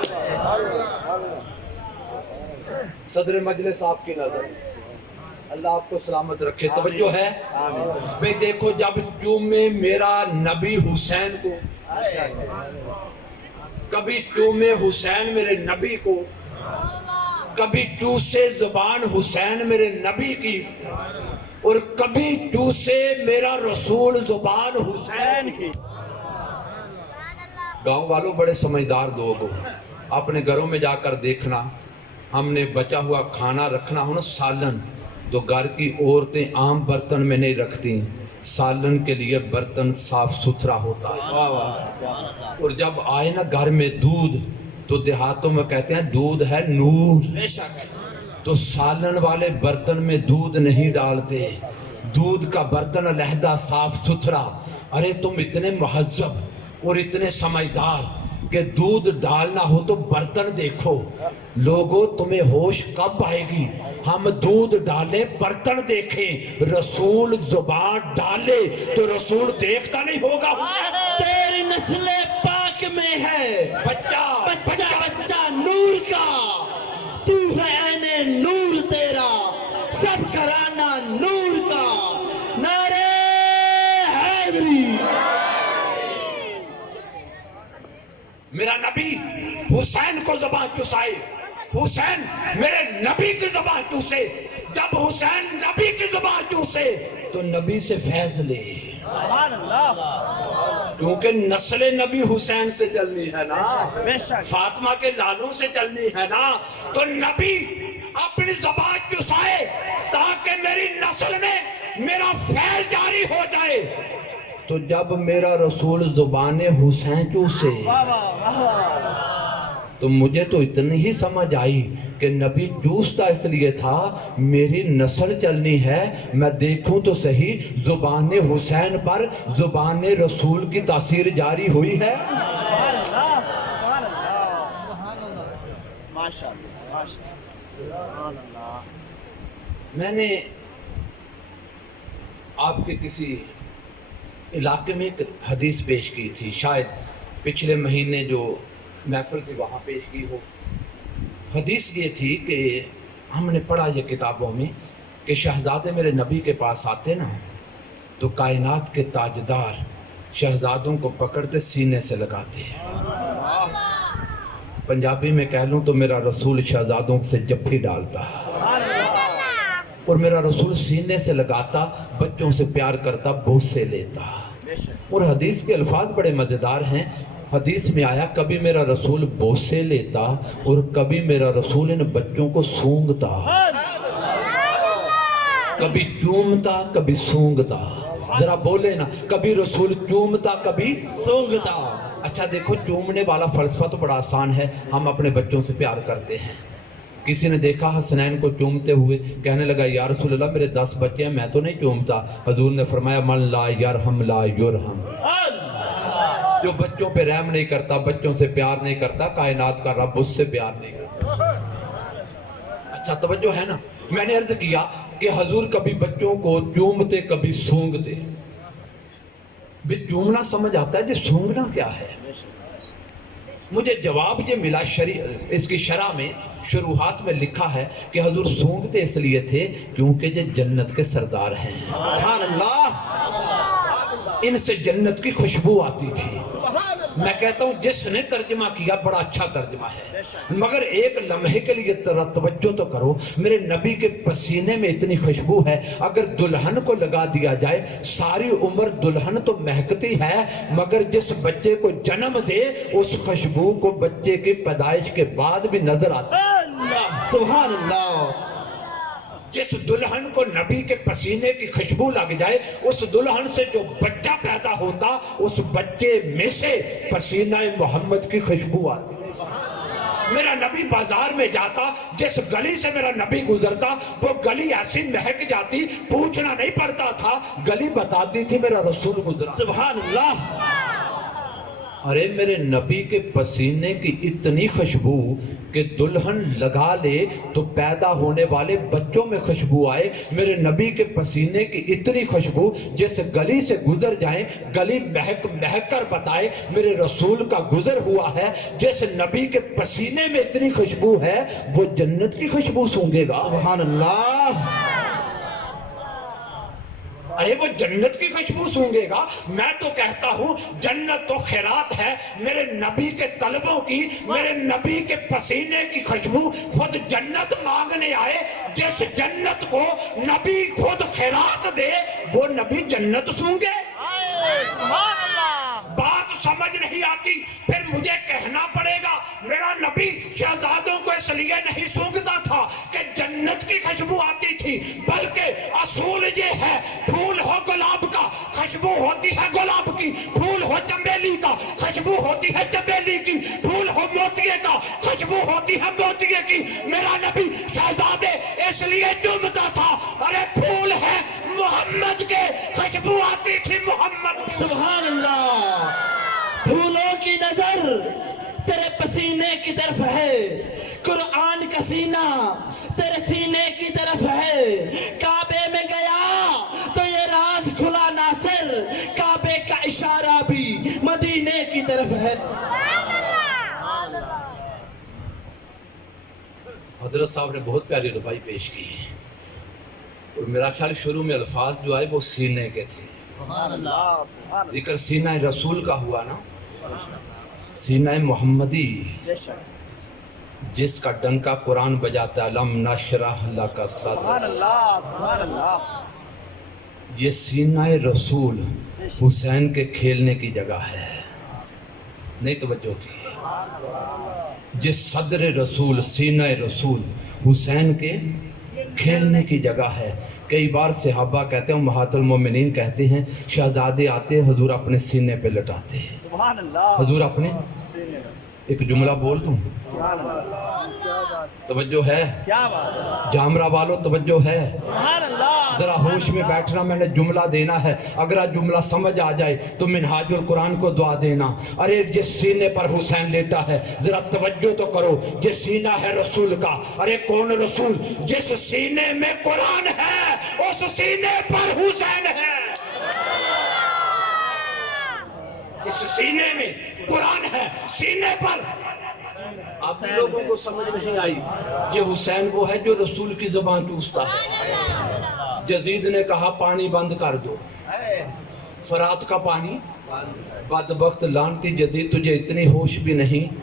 صدر مجلس آپ کی نظر، اللہ آپ کو سلامت رکھے۔ توجہ ہے بھئی، دیکھو جب چومے میرا نبی حسین کو، کبھی چومے حسین میرے نبی کو، کبھی چوسے زبان حسین میرے نبی کی، اور کبھی چوسے میرا رسول زبان حسین کی۔ گاؤں والوں بڑے سمجھدار لوگ ہو، اپنے گھروں میں جا کر دیکھنا، ہم نے بچا ہوا کھانا رکھنا ہو نا، سالن، تو گھر کی عورتیں عام برتن میں نہیں رکھتی، سالن کے لیے برتن صاف ستھرا ہوتا ہے۔ اور جب آئے نا گھر میں دودھ، تو دیہاتوں میں کہتے ہیں دودھ ہے نور، بے شک تو سالن والے برتن میں دودھ نہیں ڈالتے، دودھ کا برتن علیحدہ صاف ستھرا۔ ارے تم اتنے مہذب اور اتنے سمجھدار کہ دودھ ڈالنا ہو تو برتن دیکھو۔ لوگوں تمہیں ہوش کب آئے گی؟ ہم دودھ ڈالیں برتن دیکھیں، رسول زبان ڈالے تو رسول دیکھتا نہیں ہوگا؟ تیری نسل پاک میں ہے بچہ بچہ بچہ نور کا، تو ہے عین نور تیرا، سب گھرانہ نور کا، نعرہ حیدری۔ میرا نبی حسین کو زبان چسائے، حسین میرے نبی کی زبان چوسے، جب حسین نبی کی زبان چوسے تو نبی سے فیض لے، سبحان اللہ کیونکہ نسل نبی حسین سے چلنی ہے نا، بے شک فاطمہ کے لالوں سے چلنی ہے نا، تو نبی اپنی زبان چسائے تاکہ میری نسل میں میرا فیض جاری ہو جائے۔ تو جب میرا رسول زبان حسین چوسے واہ واہ واہ واہ تو مجھے تو اتنی ہی سمجھ آئی کہ نبی چوستا اس لیے تھا میری نسل چلنی ہے، میں دیکھوں تو صحیح زبان حسین پر زبان رسول کی تاثیر جاری ہوئی ہے۔ سبحان اللہ ماشاء اللہ ماشاء اللہ سبحان اللہ۔ میں نے آپ کے کسی علاقے میں ایک حدیث پیش کی تھی، شاید پچھلے مہینے جو محفل تھی وہاں پیش کی ہو۔ حدیث یہ تھی کہ ہم نے پڑھا یہ کتابوں میں کہ شہزادے میرے نبی کے پاس آتے نا تو کائنات کے تاجدار شہزادوں کو پکڑتے سینے سے لگاتے ہیں۔ پنجابی میں کہہ لوں تو میرا رسول شہزادوں سے جفی ڈالتا اور میرا رسول سینے سے لگاتا، بچوں سے پیار کرتا، بوسے لیتا۔ اور حدیث کے الفاظ بڑے مزیدار ہیں۔ حدیث میں آیا کبھی میرا رسول بوسے لیتا اور کبھی میرا رسول ان بچوں کو سونگتا، کبھی چومتا کبھی سونگتا۔ ذرا بولے نا، کبھی رسول چومتا کبھی سونگتا۔ اچھا دیکھو، چومنے والا فلسفہ تو بڑا آسان ہے، ہم اپنے بچوں سے پیار کرتے ہیں۔ کسی نے دیکھا حسنین کو چومتے ہوئے، کہنے لگا یا رسول اللہ میرے 10 بچے ہیں، میں تو نہیں چومتا۔ حضور نے فرمایا من لا یرحم لا یرحم، جو بچوں پہ رحم نہیں کرتا، بچوں سے پیار نہیں کرتا، کائنات کا رب اس سے پیار نہیں کرتا۔ اچھا توجہ ہے نا؟ میں نے عرض کیا کہ حضور کبھی بچوں کو چومتے کبھی سونگتے۔ بھی چومنا سمجھ آتا ہے، جی سونگنا کیا ہے؟ مجھے جواب یہ ملا، اس کی شرح میں شروحات میں لکھا ہے کہ حضور سونگتے اس لیے تھے کیونکہ یہ جنت کے سردار ہیں، سبحان اللہ۔ ان سے جنت کی خوشبو آتی تھی۔ میں کہتا ہوں جس نے ترجمہ کیا بڑا اچھا ترجمہ ہے، مگر ایک لمحے کے لیے توجہ تو کرو، میرے نبی کے پسینے میں اتنی خوشبو ہے، اگر دلہن کو لگا دیا جائے ساری عمر دلہن تو مہکتی ہے، مگر جس بچے کو جنم دے اس خوشبو کو بچے کی پیدائش کے بعد بھی نظر آتی ہے۔ سبحان اللہ۔ جس دلہن کو نبی کے پسینے کی خوشبو لگ جائے اس دلہن سے جو بچہ پیدا ہوتا اس بچے میں سے پسینہ محمد کی خوشبو آتی۔ میرا نبی بازار میں جاتا، جس گلی سے میرا نبی گزرتا وہ گلی ایسی مہک جاتی، پوچھنا نہیں پڑتا تھا، گلی بتاتی تھی میرا رسول گزرا۔ سبحان اللہ۔ ارے میرے نبی کے پسینے کی اتنی خوشبو کہ دلہن لگا لے تو پیدا ہونے والے بچوں میں خوشبو آئے، میرے نبی کے پسینے کی اتنی خوشبو جس گلی سے گزر جائیں گلی مہک مہک کر بتائے میرے رسول کا گزر ہوا ہے۔ جس نبی کے پسینے میں اتنی خوشبو ہے وہ جنت کی خوشبو سونگے گا۔ سبحان اللہ۔ ارے وہ جنت کی خوشبو سونگے گا۔ میں تو کہتا ہوں جنت تو خیرات ہے میرے نبی کے طلبوں کی، میرے نبی کے پسینے کی خوشبو خود جنت مانگنے آئے، جس جنت کو نبی خود خیرات دے وہ نبی جنت سونگے۔ سبحان اللہ۔ بات سمجھ نہیں آتی، پھر مجھے کہنا پڑے گا میرا نبی شہزادوں کو اس لیے نہیں سونگتا تھا کہ جنت کی خوشبو آتی تھی، بلکہ اصول یہ ہے پھول ہو گلاب کا خوشبو ہوتی ہے گلاب کی، پھول ہو چمیلی کا خوشبو ہوتی ہے چمیلی کی، پھول ہو موتیے کا ہوتی ہے موتیے کی، میرا نبی شہزادے اس لیے چومتا تھا، ارے پھول ہے محمد کے، خوشبو آتی تھی محمد کی۔ سبحان اللہ، پھولوں کی نظر تیرے پسینے کی طرف ہے، قرآن کا سینہ تیرے سینے کی طرف ہے، کعبے میں گیا تو یہ راز کھلا ناصر، کعبے کا اشارہ بھی مدینے کی طرف ہے۔ حضرت صاحب نے بہت پیاری ربائی پیش کی، اور میرا خیال شروع میں الفاظ جو آئے وہ سینے کے تھے، سبحان اللہ سبحان اللہ ذکر سینہ رسول کا ہوا نا، سینہ محمدی، بے شک جس کا ڈنکا قرآن بجاتا ہے، لم نشرح لک سبحان صدرک، اللہ سبحان اللہ یہ سینہ رسول حسین کے کھیلنے کی جگہ ہے، نہیں توجہ کی، جس صدر رسول سینہ رسول حسین کے کھیلنے کی جگہ ہے۔ کئی بار صحابہ کہتے ہیں، امہات المومنین کہتے ہیں، شہزادے آتے حضور اپنے سینے پہ لٹاتے ہیں، سبحان اللہ حضور اپنے، ایک جملہ بول دوں، سبحان اللہ توجہ ہے کیا بات ہے جامرہ والو، توجہ ہے، سبحان اللہ ذرا ہوش میں بیٹھنا، میں نے جملہ دینا ہے، اگر جملہ سمجھ آ جائے تو منہاج القرآن کو دعا دینا۔ ارے جس سینے پر حسین لیٹا ہے، ذرا توجہ تو کرو، یہ سینہ ہے رسول کا، ارے کون رسول؟ جس سینے میں قرآن ہے اس سینے پر حسین ہے، اس سینے میں قرآن ہے، سینے پر۔ آپ لوگوں کو سمجھ نہیں آئی، یہ حسین وہ ہے جو رسول کی زبان چوستا ہے۔ یزید نے کہا پانی بند کر دو، فرات کا پانی، بدبخت لعنتی یزید، تجھے اتنی ہوش بھی نہیں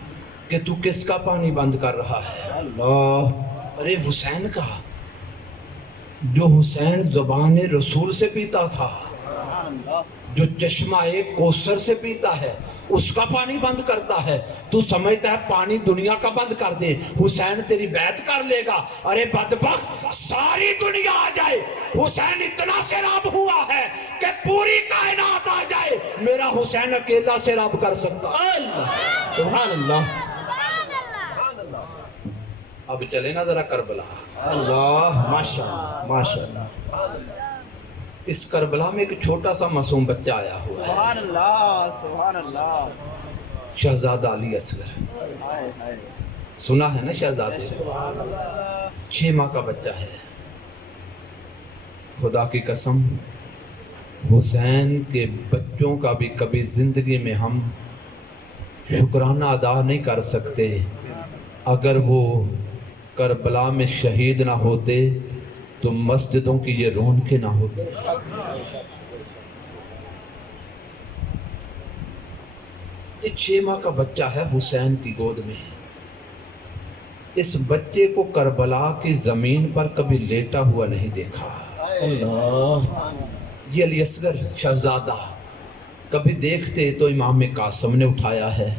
کہ تو کس کا پانی بند کر رہا ہے؟ اللہ، ارے حسین کا، جو حسین زبان رسول سے پیتا تھا، جو چشمہ ایک کوثر سے پیتا ہے، اس کا پانی بند کرتا ہے، تو سمجھتا ہے پانی دنیا کا بند کر دے، حسین تیری بیعت کر لے گا۔ ارے بدبخت، ساری دنیا آ جائے، حسین اتنا سیراب ہوا ہے کہ پوری کائنات آ جائے، میرا حسین اکیلا سیراب کر سکتا۔ سبحان اللہ، اب چلے نا ذرا کربلا۔ اللہ، ماشاءاللہ ماشاءاللہ۔ اس کربلا میں ایک چھوٹا سا معصوم بچہ آیا ہوا ہے، سبحان اللہ سبحان اللہ شہزادہ علی اصغر، ہائے ہائے سنا ہے نا شہزادے، 6 ماہ کا بچہ ہے۔ خدا کی قسم، حسین کے بچوں کا بھی کبھی زندگی میں ہم شکرانہ ادا نہیں کر سکتے، اگر وہ کربلا میں شہید نہ ہوتے تو مسجدوں کی یہ رونقیں نہ ہوتی۔ یہ 6 ماہ کا بچہ ہے حسین کی گود میں، اس بچے کو کربلا کی زمین پر کبھی لیٹا ہوا نہیں دیکھا۔ اللہ، یہ علی اصغر شہزادہ، کبھی دیکھتے تو امام قاسم نے اٹھایا ہے،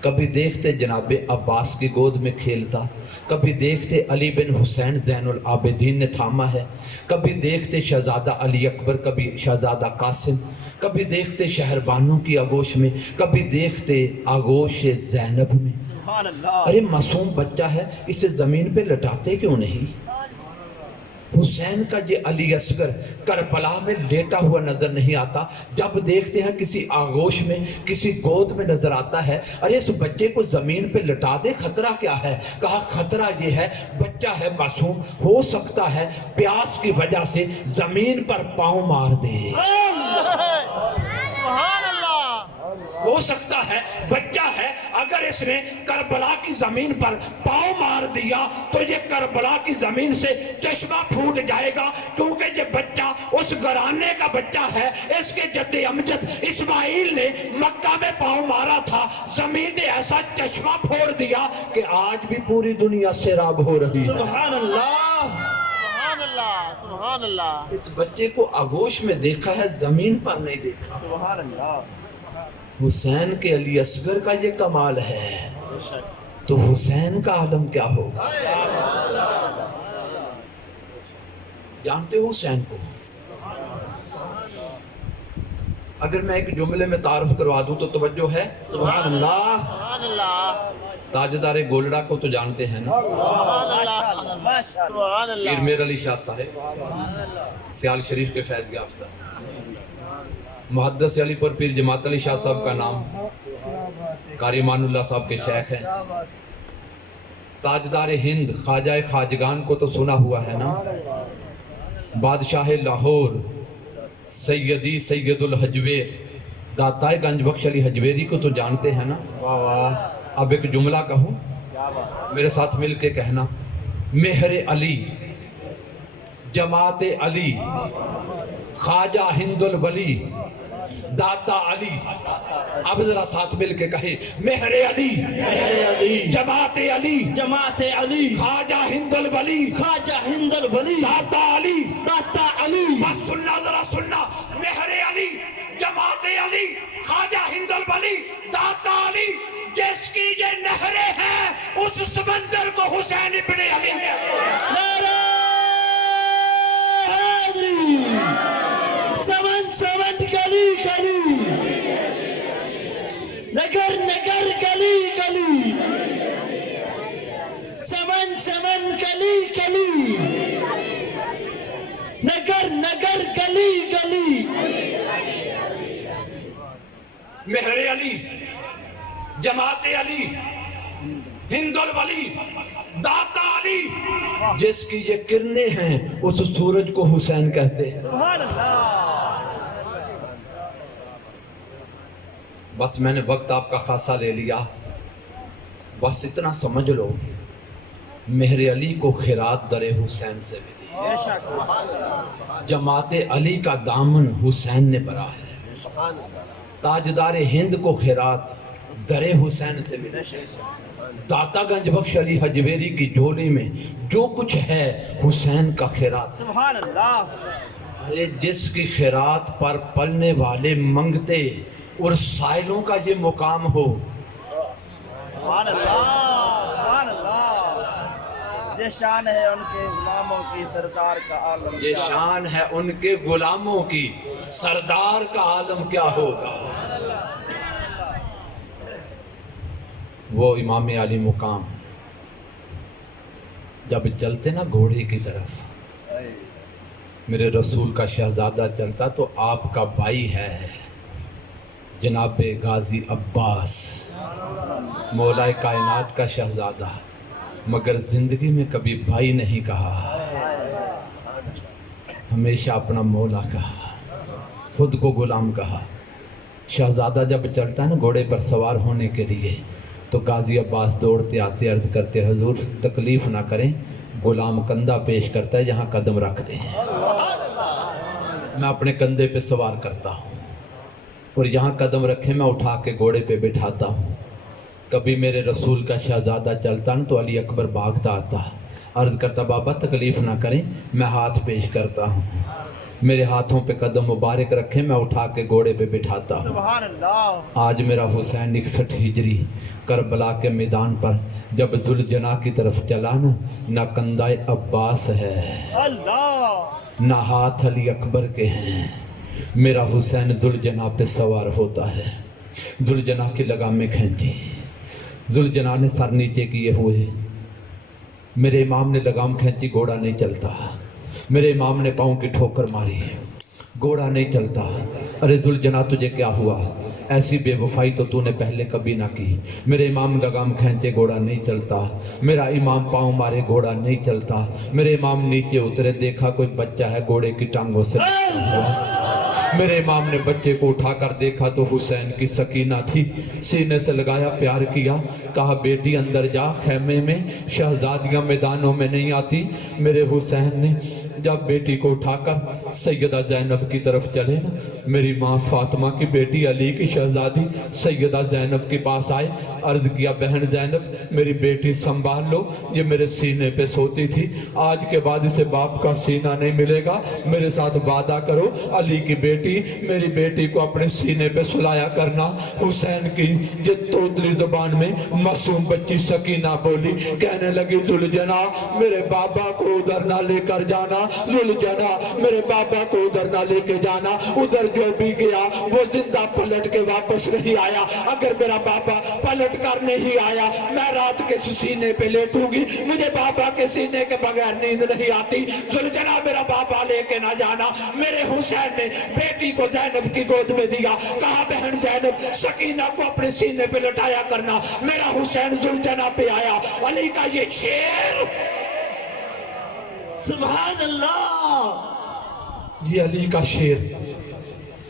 کبھی دیکھتے جناب عباس کی گود میں کھیلتا، کبھی دیکھتے علی بن حسین زین العابدین نے تھاما ہے، کبھی دیکھتے شہزادہ علی اکبر، کبھی شہزادہ قاسم، کبھی دیکھتے شہربانوں کی آغوش میں، کبھی دیکھتے آغوش زینب میں۔ سبحان اللہ ارے معصوم بچہ ہے، اسے زمین پہ لٹاتے کیوں نہیں؟ حسین کا یہ علی اصغر کربلا میں لیٹا ہوا نظر نہیں آتا، جب دیکھتے ہیں کسی آغوش میں، کسی گود میں نظر آتا ہے، ارے اس بچے کو زمین پہ لٹا دے، خطرہ کیا ہے؟ کہا خطرہ یہ ہے، بچہ ہے معصوم، ہو سکتا ہے پیاس کی وجہ سے زمین پر پاؤں مار دے، سبحان اللہ، ہو سکتا ہے بچہ ہے، اگر اس نے کربلا کی زمین پر پاؤں مار دیا تو یہ کربلا کی زمین سے چشمہ پھوٹ جائے گا، کیونکہ یہ بچہ اس گھرانے کا بچہ ہے، اس کے جد امجد اسماعیل نے مکہ میں پاؤں مارا تھا، زمین نے ایسا چشمہ پھوڑ دیا کہ آج بھی پوری دنیا سیراب ہو رہی ہے۔ سبحان اللہ، سبحان اللہ، سبحان اللہ۔ اس بچے کو آغوش میں دیکھا ہے، زمین پر نہیں دیکھا۔ سبحان اللہ حسین کے علی اصغر کا یہ کمال ہے، تو حسین کا عالم کیا ہوگا؟ جانتے ہو حسین کو؟ اگر میں ایک جملے میں تعارف کروا دوں تو توجہ ہے؟ سبحان اللہ، سبحان اللہ، تاجدار گولڑا کو تو جانتے ہیں نا، سبحان اللہ پیر میر علی شاہ صاحب سیال شریف کے فیض یافتہ، محدث علی پر پیر جماعت علی شاہ صاحب کا نام، قاری امان اللہ صاحب کے شیخ ہیں۔ تاجدار ہند خواجہ خواجگان کو تو سنا ہوا ہے نا، بادشاہ لاہور سیدی سید الحجویر داتائے گنج بخش علی حجویری کو تو جانتے ہیں نا۔ اب ایک جملہ کہوں، میرے ساتھ مل کے کہنا، مہر علی، جماعت علی، خواجہ ہند الولی، داتا علی۔ اب ذرا ساتھ مل کے کہیں، مہر علی، جماعت علی، جماعت علی، خواجہ ہند الولی، خواجہ ہند الولی، داتا علی۔ داتا علی۔ بس سننا، ذرا سننا، مہر علی، جماعت علی، خواجہ ہند الولی، داتا علی۔ جس کی یہ نہریں ہیں اس سمندر کو حسین ابن علی نے۔ نعرہ حیدری، سمن سمن گلی گلی، نگر نگر گلی گلی، سمن سمن گلی گلی، نگر نگر گلی گلی۔ مہر علی، جماعت علی، ہند الولی، داتا علی۔ جس کی یہ کرنیں ہیں اس سورج کو حسین کہتے ہیں۔ بس میں نے وقت آپ کا خاصا لے لیا، بس اتنا سمجھ لو، مہر علی کو خیرات در حسین سے ملی، جماعت علی کا دامن حسین نے بھرا ہے، تاجدار ہند کو خیرات در حسین سے ملی، داتا گنج بخش علی حجویری کی جھولی میں جو کچھ ہے حسین کا خیرات۔ سبحان اللہ۔ ارے جس کی خیرات پر پلنے والے منگتے اور سائلوں کا یہ مقام ہو، سبحان اللہ، سبحان اللہ۔ یہ شان ہے ان کے غلاموں کی، سردار کا عالم یہ کیا۔ شان ہے ان کے غلاموں کی، سردار کا عالم کیا ہوگا۔ وہ امام علی مقام جب چلتے نا گھوڑے کی طرف، میرے رسول کا شہزادہ چلتا تو آپ کا بھائی ہے جناب غازی عباس، مولا کائنات کا شہزادہ، مگر زندگی میں کبھی بھائی نہیں کہا، ہمیشہ اپنا مولا کہا، خود کو غلام کہا۔ شہزادہ جب چلتا نا گھوڑے پر سوار ہونے کے لیے تو غازی عباس دوڑتے آتے عرض کرتے، حضور تکلیف نہ کریں، غلام کندھا پیش کرتا ہے جہاں قدم رکھتے ہیں، میں اپنے کندھے پہ سوار کرتا ہوں اور یہاں قدم رکھے میں اٹھا کے گھوڑے پہ بٹھاتا ہوں۔ کبھی میرے رسول کا شہزادہ چلتا نا تو علی اکبر بھاگتا آتا، عرض کرتا بابا تکلیف نہ کریں، میں ہاتھ پیش کرتا ہوں، میرے ہاتھوں پہ قدم مبارک رکھے میں اٹھا کے گھوڑے پہ بٹھاتا ہوں۔ سبحان اللہ۔ آج میرا حسین 61 ہجری کربلا کے میدان پر جب ذوالجناح کی طرف چلا نا، نہ کندھا عباس ہے، اللہ، نہ ہاتھ علی اکبر کے ہیں، میرا حسین ذوالجناح پہ سوار ہوتا ہے۔ ذوالجناح کی لگامیں کھینچی، ذوالجناح نے سر نیچے کیے ہوئے، میرے امام نے لگام کھینچی، گھوڑا نہیں چلتا، میرے امام نے پاؤں کی ٹھوکر ماری، گھوڑا نہیں چلتا۔ ارے ذوالجناح تجھے کیا ہوا؟ ایسی بے وفائی تو نے پہلے کبھی نہ کی۔ میرے امام لگام کھینچے، گھوڑا نہیں چلتا، میرا امام پاؤں مارے، گھوڑا نہیں چلتا۔ میرے امام نیچے اترے، دیکھا کوئی بچہ ہے گھوڑے کی ٹانگوں سے لپٹا ہوا۔ میرے امام نے بچے کو اٹھا کر دیکھا تو حسین کی سکینہ تھی، سینے سے لگایا، پیار کیا، کہا بیٹی اندر جا خیمے میں، شہزادیاں میدانوں میں نہیں آتی۔ میرے حسین نے جب بیٹی کو اٹھا کر سیدہ زینب کی طرف چلے نا، میری ماں فاطمہ کی بیٹی علی کی شہزادی سیدہ زینب کے پاس آئے، عرض کیا بہن زینب میری بیٹی سنبھال لو، یہ میرے سینے پہ سوتی تھی، آج کے بعد اسے باپ کا سینہ نہیں ملے گا، میرے ساتھ وعدہ کرو علی کی بیٹی میری بیٹی کو اپنے سینے پہ سلایا کرنا۔ حسین کی یہ توتلی زبان میں معصوم بچی سکینہ بولی، کہنے لگی ذوالجناح میرے بابا کو ادھر نہ لے کر جانا، ذوالجناح میرے بابا کو ادھر نہ لے کے جانا، ادھر جو جو بھی گیا وہ زندہ پلٹ کے واپس نہیں آیا. اگر میرا بابا پلٹ کر نہیں آیا میں رات کے سینے پہ لیٹوں گی, مجھے بابا کے سینے کے بغیر نیند نہیں آتی. ذوالجلال میرا بابا لے کے نہ جانا. میرے حسین نے بیٹی کو زینب کی گود میں دیا, کہا بہن زینب سکینہ کو اپنے سینے پہ لٹایا کرنا. میرا حسین ذوالجلال پہ آیا. علی کا یہ شیر, سبحان اللہ, یہ علی کا شیر,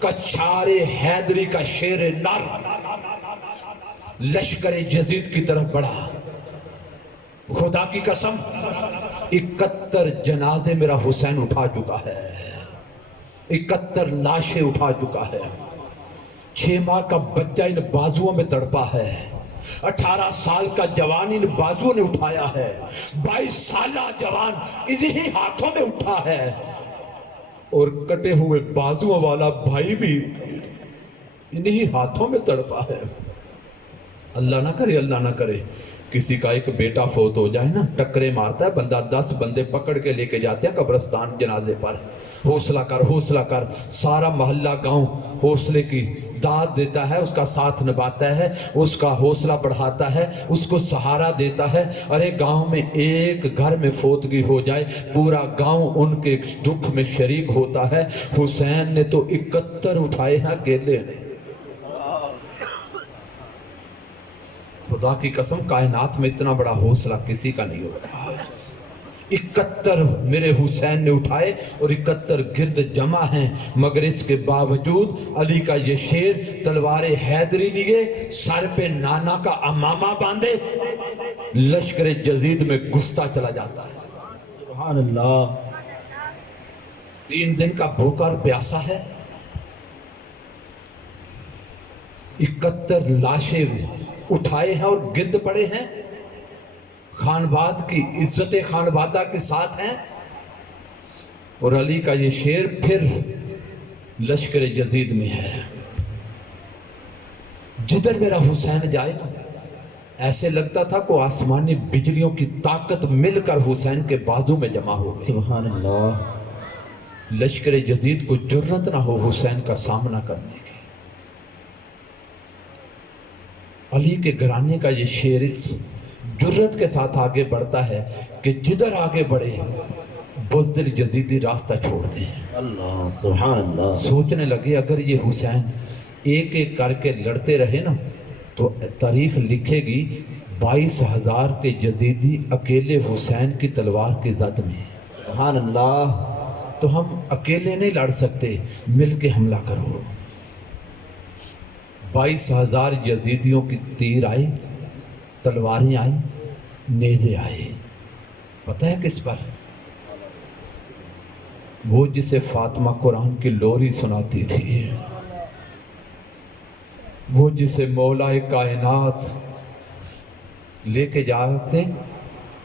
کچھار حیدری کا شیر نر لشکر یزید کی طرف بڑھا. خدا کی قسم 71 جنازے میرا حسین اٹھا چکا ہے, 71 لاشیں اٹھا چکا ہے. 6 ماہ کا بچہ ان بازوؤں میں تڑپا ہے. 18 سال کا جوان ان بازوؤں نے اٹھایا ہے. 22 سالہ جوان انہی ہاتھوں میں اٹھا ہے. اور کٹے ہوئے بازوؤں والا بھائی بھی انہی ہاتھوں میں تڑپا ہے. اللہ نہ کرے, اللہ نہ کرے کسی کا ایک بیٹا فوت ہو جائے نا, ٹکرے مارتا ہے بندہ, 10 بندے پکڑ کے لے کے جاتے ہیں قبرستان جنازے پر. حوصلہ کر, حوصلہ کر. سارا محلہ گاؤں حوصلے کی داد دیتا ہے, اس کا ساتھ نبھاتا ہے, اس کا حوصلہ بڑھاتا ہے, اس کو سہارا دیتا ہے. ارے گاؤں میں ایک گھر میں فوتگی ہو جائے پورا گاؤں ان کے دکھ میں شریک ہوتا ہے. حسین نے تو 71 اٹھائے ہیں اکیلے نے. خدا کی قسم کائنات میں اتنا بڑا حوصلہ کسی کا نہیں ہوتا. 71 میرے حسین نے اٹھائے اور 71 گرد جمع ہیں. مگر اس کے باوجود علی کا یہ شیر, تلوار حیدری لیے, سر پہ نانا کا امامہ باندھے, لشکر یزید میں گھستا چلا جاتا ہے. سبحان اللہ. 3 دن کا بھوکا اور پیاسا ہے. 71 لاشیں اٹھائے ہیں اور گرد پڑے ہیں. خانواد کی عزت خانوادہ کے ساتھ ہیں. اور علی کا یہ شیر پھر لشکر یزید میں ہے. جدھر میرا حسین جائے ایسے لگتا تھا کہ آسمانی بجلیوں کی طاقت مل کر حسین کے بازو میں جمع ہو گئی. سبحان اللہ. لشکر یزید کو جرت نہ ہو حسین کا سامنا کرنے کی. علی کے گھرانے کا یہ شیر اس جرت کے ساتھ آگے بڑھتا ہے کہ جدھر آگے بڑھے بزدل یزیدی راستہ چھوڑ دیں. اللہ سبحان اللہ. سوچنے لگے اگر یہ حسین ایک ایک کر کے لڑتے رہے نا تو تاریخ لکھے گی 22,000 کے یزیدی اکیلے حسین کی تلوار کی زد میں. سبحان اللہ. تو ہم اکیلے نہیں لڑ سکتے, مل کے حملہ کرو. 22,000 یزیدیوں کی تیر آئی, تلواریں آئی, نیزے آئے. پتہ ہے کس پر؟ وہ جسے فاطمہ قرآن کی لوری سناتی تھی, وہ جسے مولا کائنات لے کے جاتے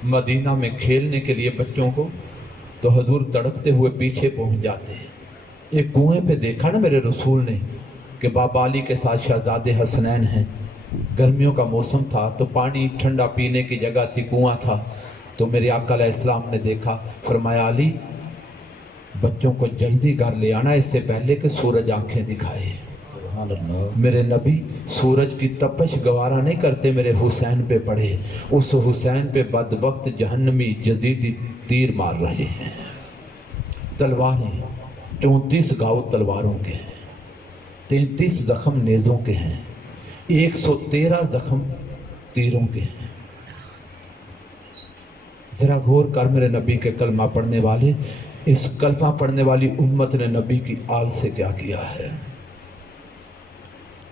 مدینہ میں کھیلنے کے لیے بچوں کو, تو حضور تڑپتے ہوئے پیچھے پہنچ جاتے. ایک کنویں پہ دیکھا نا میرے رسول نے کہ بابا علی کے ساتھ شہزادے حسنین ہیں. گرمیوں کا موسم تھا تو پانی ٹھنڈا پینے کی جگہ تھی, کنواں تھا. تو میرے آقا علیہ السلام نے دیکھا, فرمایا علی بچوں کو جلدی گھر لے آنا اس سے پہلے کہ سورج آنکھیں دکھائے. سبحان اللہ. میرے نبی سورج کی تپش گوارا نہیں کرتے, میرے حسین پہ پڑے. اس حسین پہ بدبخت جہنمی یزیدی تیر مار رہے ہیں. تلواریں 34 گاؤ تلواروں کے ہیں, 33 زخم نیزوں کے ہیں, 113 زخم تیروں کے ہیں. ذرا غور کر میرے نبی کے کلمہ پڑھنے والے, اس کلمہ پڑھنے والی امت نے نبی کی آل سے کیا کیا ہے.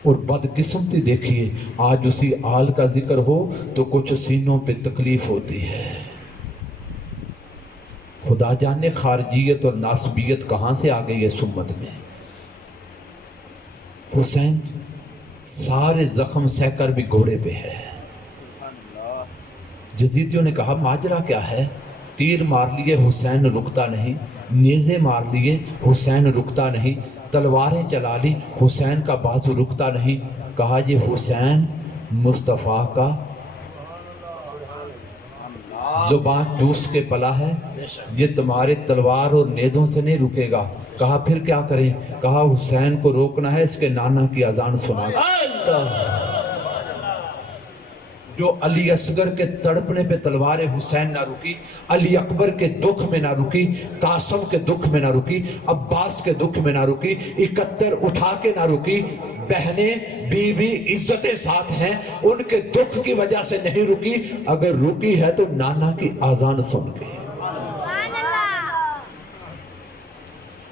اور بدقسمتی دیکھیے, آج اسی آل کا ذکر ہو تو کچھ سینوں پہ تکلیف ہوتی ہے. خدا جانے خارجیت اور ناسبیت کہاں سے آ گئی ہے سمت میں. حسین سارے زخم سہ کر بھی گھوڑے پہ ہے. یزیدیوں نے کہا ماجرا کیا ہے؟ تیر مار لیے حسین رکتا نہیں, نیزے مار لیے حسین رکتا نہیں, تلواریں چلا لی حسین کا بازو رکتا نہیں. کہا یہ حسین مصطفیٰ کا زبان چوس کے پلا ہے, یہ تمہارے تلوار اور نیزوں سے نہیں رکے گا. کہا پھر کیا کریں؟ کہا حسین کو روکنا ہے، اس کے نانا کی اذان سنا دیں۔ اللہ جو علی اصغر کے تڑپنے پہ تلوار حسین نہ رکی، علی اکبر کے دکھ میں نہ رکی، قاسم کے دکھ میں نہ رکی، عباس کے دکھ میں نہ رکی، 71 اٹھا کے نہ رکی، بہنیں بیوی عزتیں ساتھ ہیں، ان کے دکھ کی وجہ سے نہیں رکی، اگر رکی ہے تو نانا کی آذان سن کے۔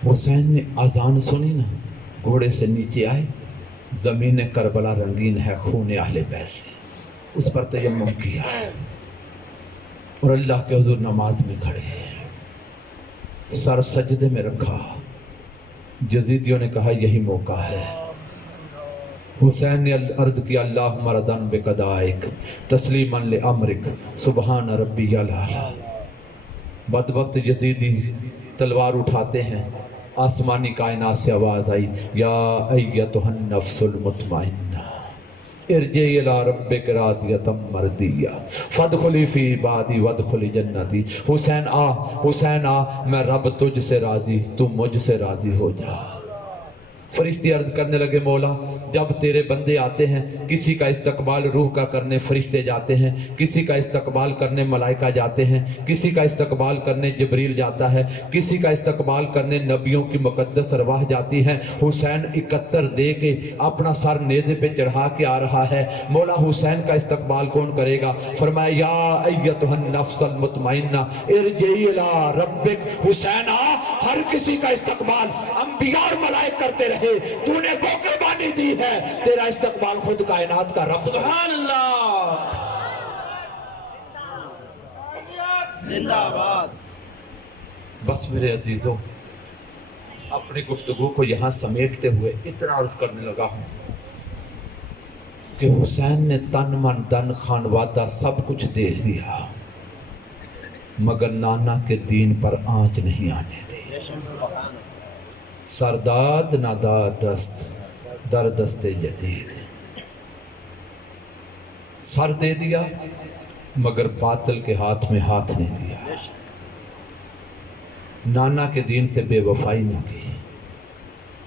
حسین نے آذان سنی نا، گھوڑے سے نیچے آئے، زمین کربلا رنگین ہے خون اہل بیت سے، اس پر تیمم کیا اور اللہ کے حضور نماز میں کھڑے ہیں، سر سجدے میں رکھا۔ یزیدیوں نے کہا یہی موقع ہے۔ حسین نے عرض کیا اللہم ردن بقضائک تسلیما لامرک سبحان ربی الاعلی۔ بدبخت یزیدی تلوار اٹھاتے ہیں، آسمانی کائنات سے آواز آئی یا ایتھا النفس المطمئنہ ارجعی الی ربک راضیۃ مرضیہ فادخلی فی عبادی وادخلی جنتی۔ حسین آ، حسین آ، میں رب تجھ سے راضی، تو مجھ سے راضی ہو جا۔ فرشتے عرض کرنے لگے مولا جب تیرے بندے آتے ہیں، کسی کا استقبال روح کا کرنے فرشتے جاتے ہیں، کسی کا استقبال کرنے ملائکہ جاتے ہیں، کسی کا استقبال کرنے جبریل جاتا ہے، کسی کا استقبال کرنے نبیوں کی مقدس ارواح جاتی ہیں۔ حسین 71 دے کے اپنا سر نیزے پہ چڑھا کے آ رہا ہے، مولا حسین کا استقبال کون کرے گا؟ فرمایا یا ایتھا النفس المطمئنہ ارجعی الی ربک۔ حسین آ، ہر کسی کا استقبال انبیاء اور ملائک کرتے رہے، تو نے وہ قربانی دی ہے، تیرا استقبال خود کائنات کا رب۔ سبحان اللہ زندہ آباد۔ بس میرے عزیزوں، اپنی گفتگو کو یہاں سمیٹتے ہوئے اتنا عرض کرنے لگا ہوں کہ حسین نے تن من دن خانوادہ سب کچھ دے دیا، مگر نانا کے دین پر آنچ نہیں آنے دی۔ سرداد ناداد دست در دست یزید، سر دے دیا مگر باطل کے ہاتھ میں ہاتھ نہیں دیا، نانا کے دین سے بے وفائی نہ کی۔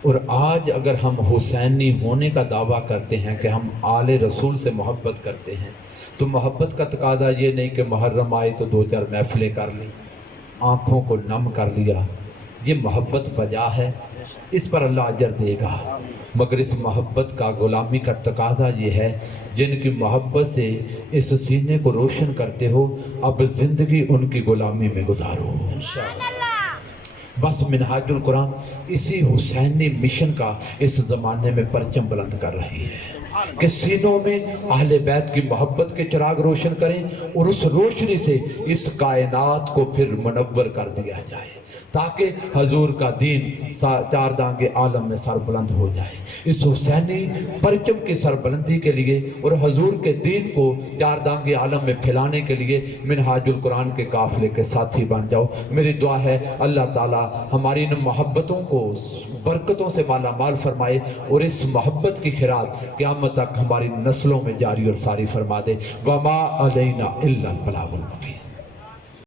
اور آج اگر ہم حسینی ہونے کا دعویٰ کرتے ہیں کہ ہم آل رسول سے محبت کرتے ہیں، تو محبت کا تقاضا یہ نہیں کہ محرم آئے تو 2-4 محفلیں کر لیں، آنکھوں کو نم کر لیا، یہ محبت بجا ہے، اس پر اللہ اجر دے گا، مگر اس محبت کا غلامی کا تقاضا یہ ہے جن کی محبت سے اس سینے کو روشن کرتے ہو، اب زندگی ان کی غلامی میں گزارو۔ بس منہاج القرآن اسی حسینی مشن کا اس زمانے میں پرچم بلند کر رہی ہے کہ سینوں میں اہل بیت کی محبت کے چراغ روشن کریں اور اس روشنی سے اس کائنات کو پھر منور کر دیا جائے، تاکہ حضور کا دین 4 دانگے عالم میں سر بلند ہو جائے۔ اس حسینی پرچم کی سربلندی کے لیے اور حضور کے دین کو 4 دانگے عالم میں پھیلانے کے لیے منہاج القرآن کے قافلے کے ساتھی بن جاؤ۔ میری دعا ہے اللہ تعالی ہماری ان محبتوں کو برکتوں سے مالا مال فرمائے اور اس محبت کی خیرات قیامت تک ہماری نسلوں میں جاری اور ساری فرما دے۔ وما علینا الا البلاغ المبین۔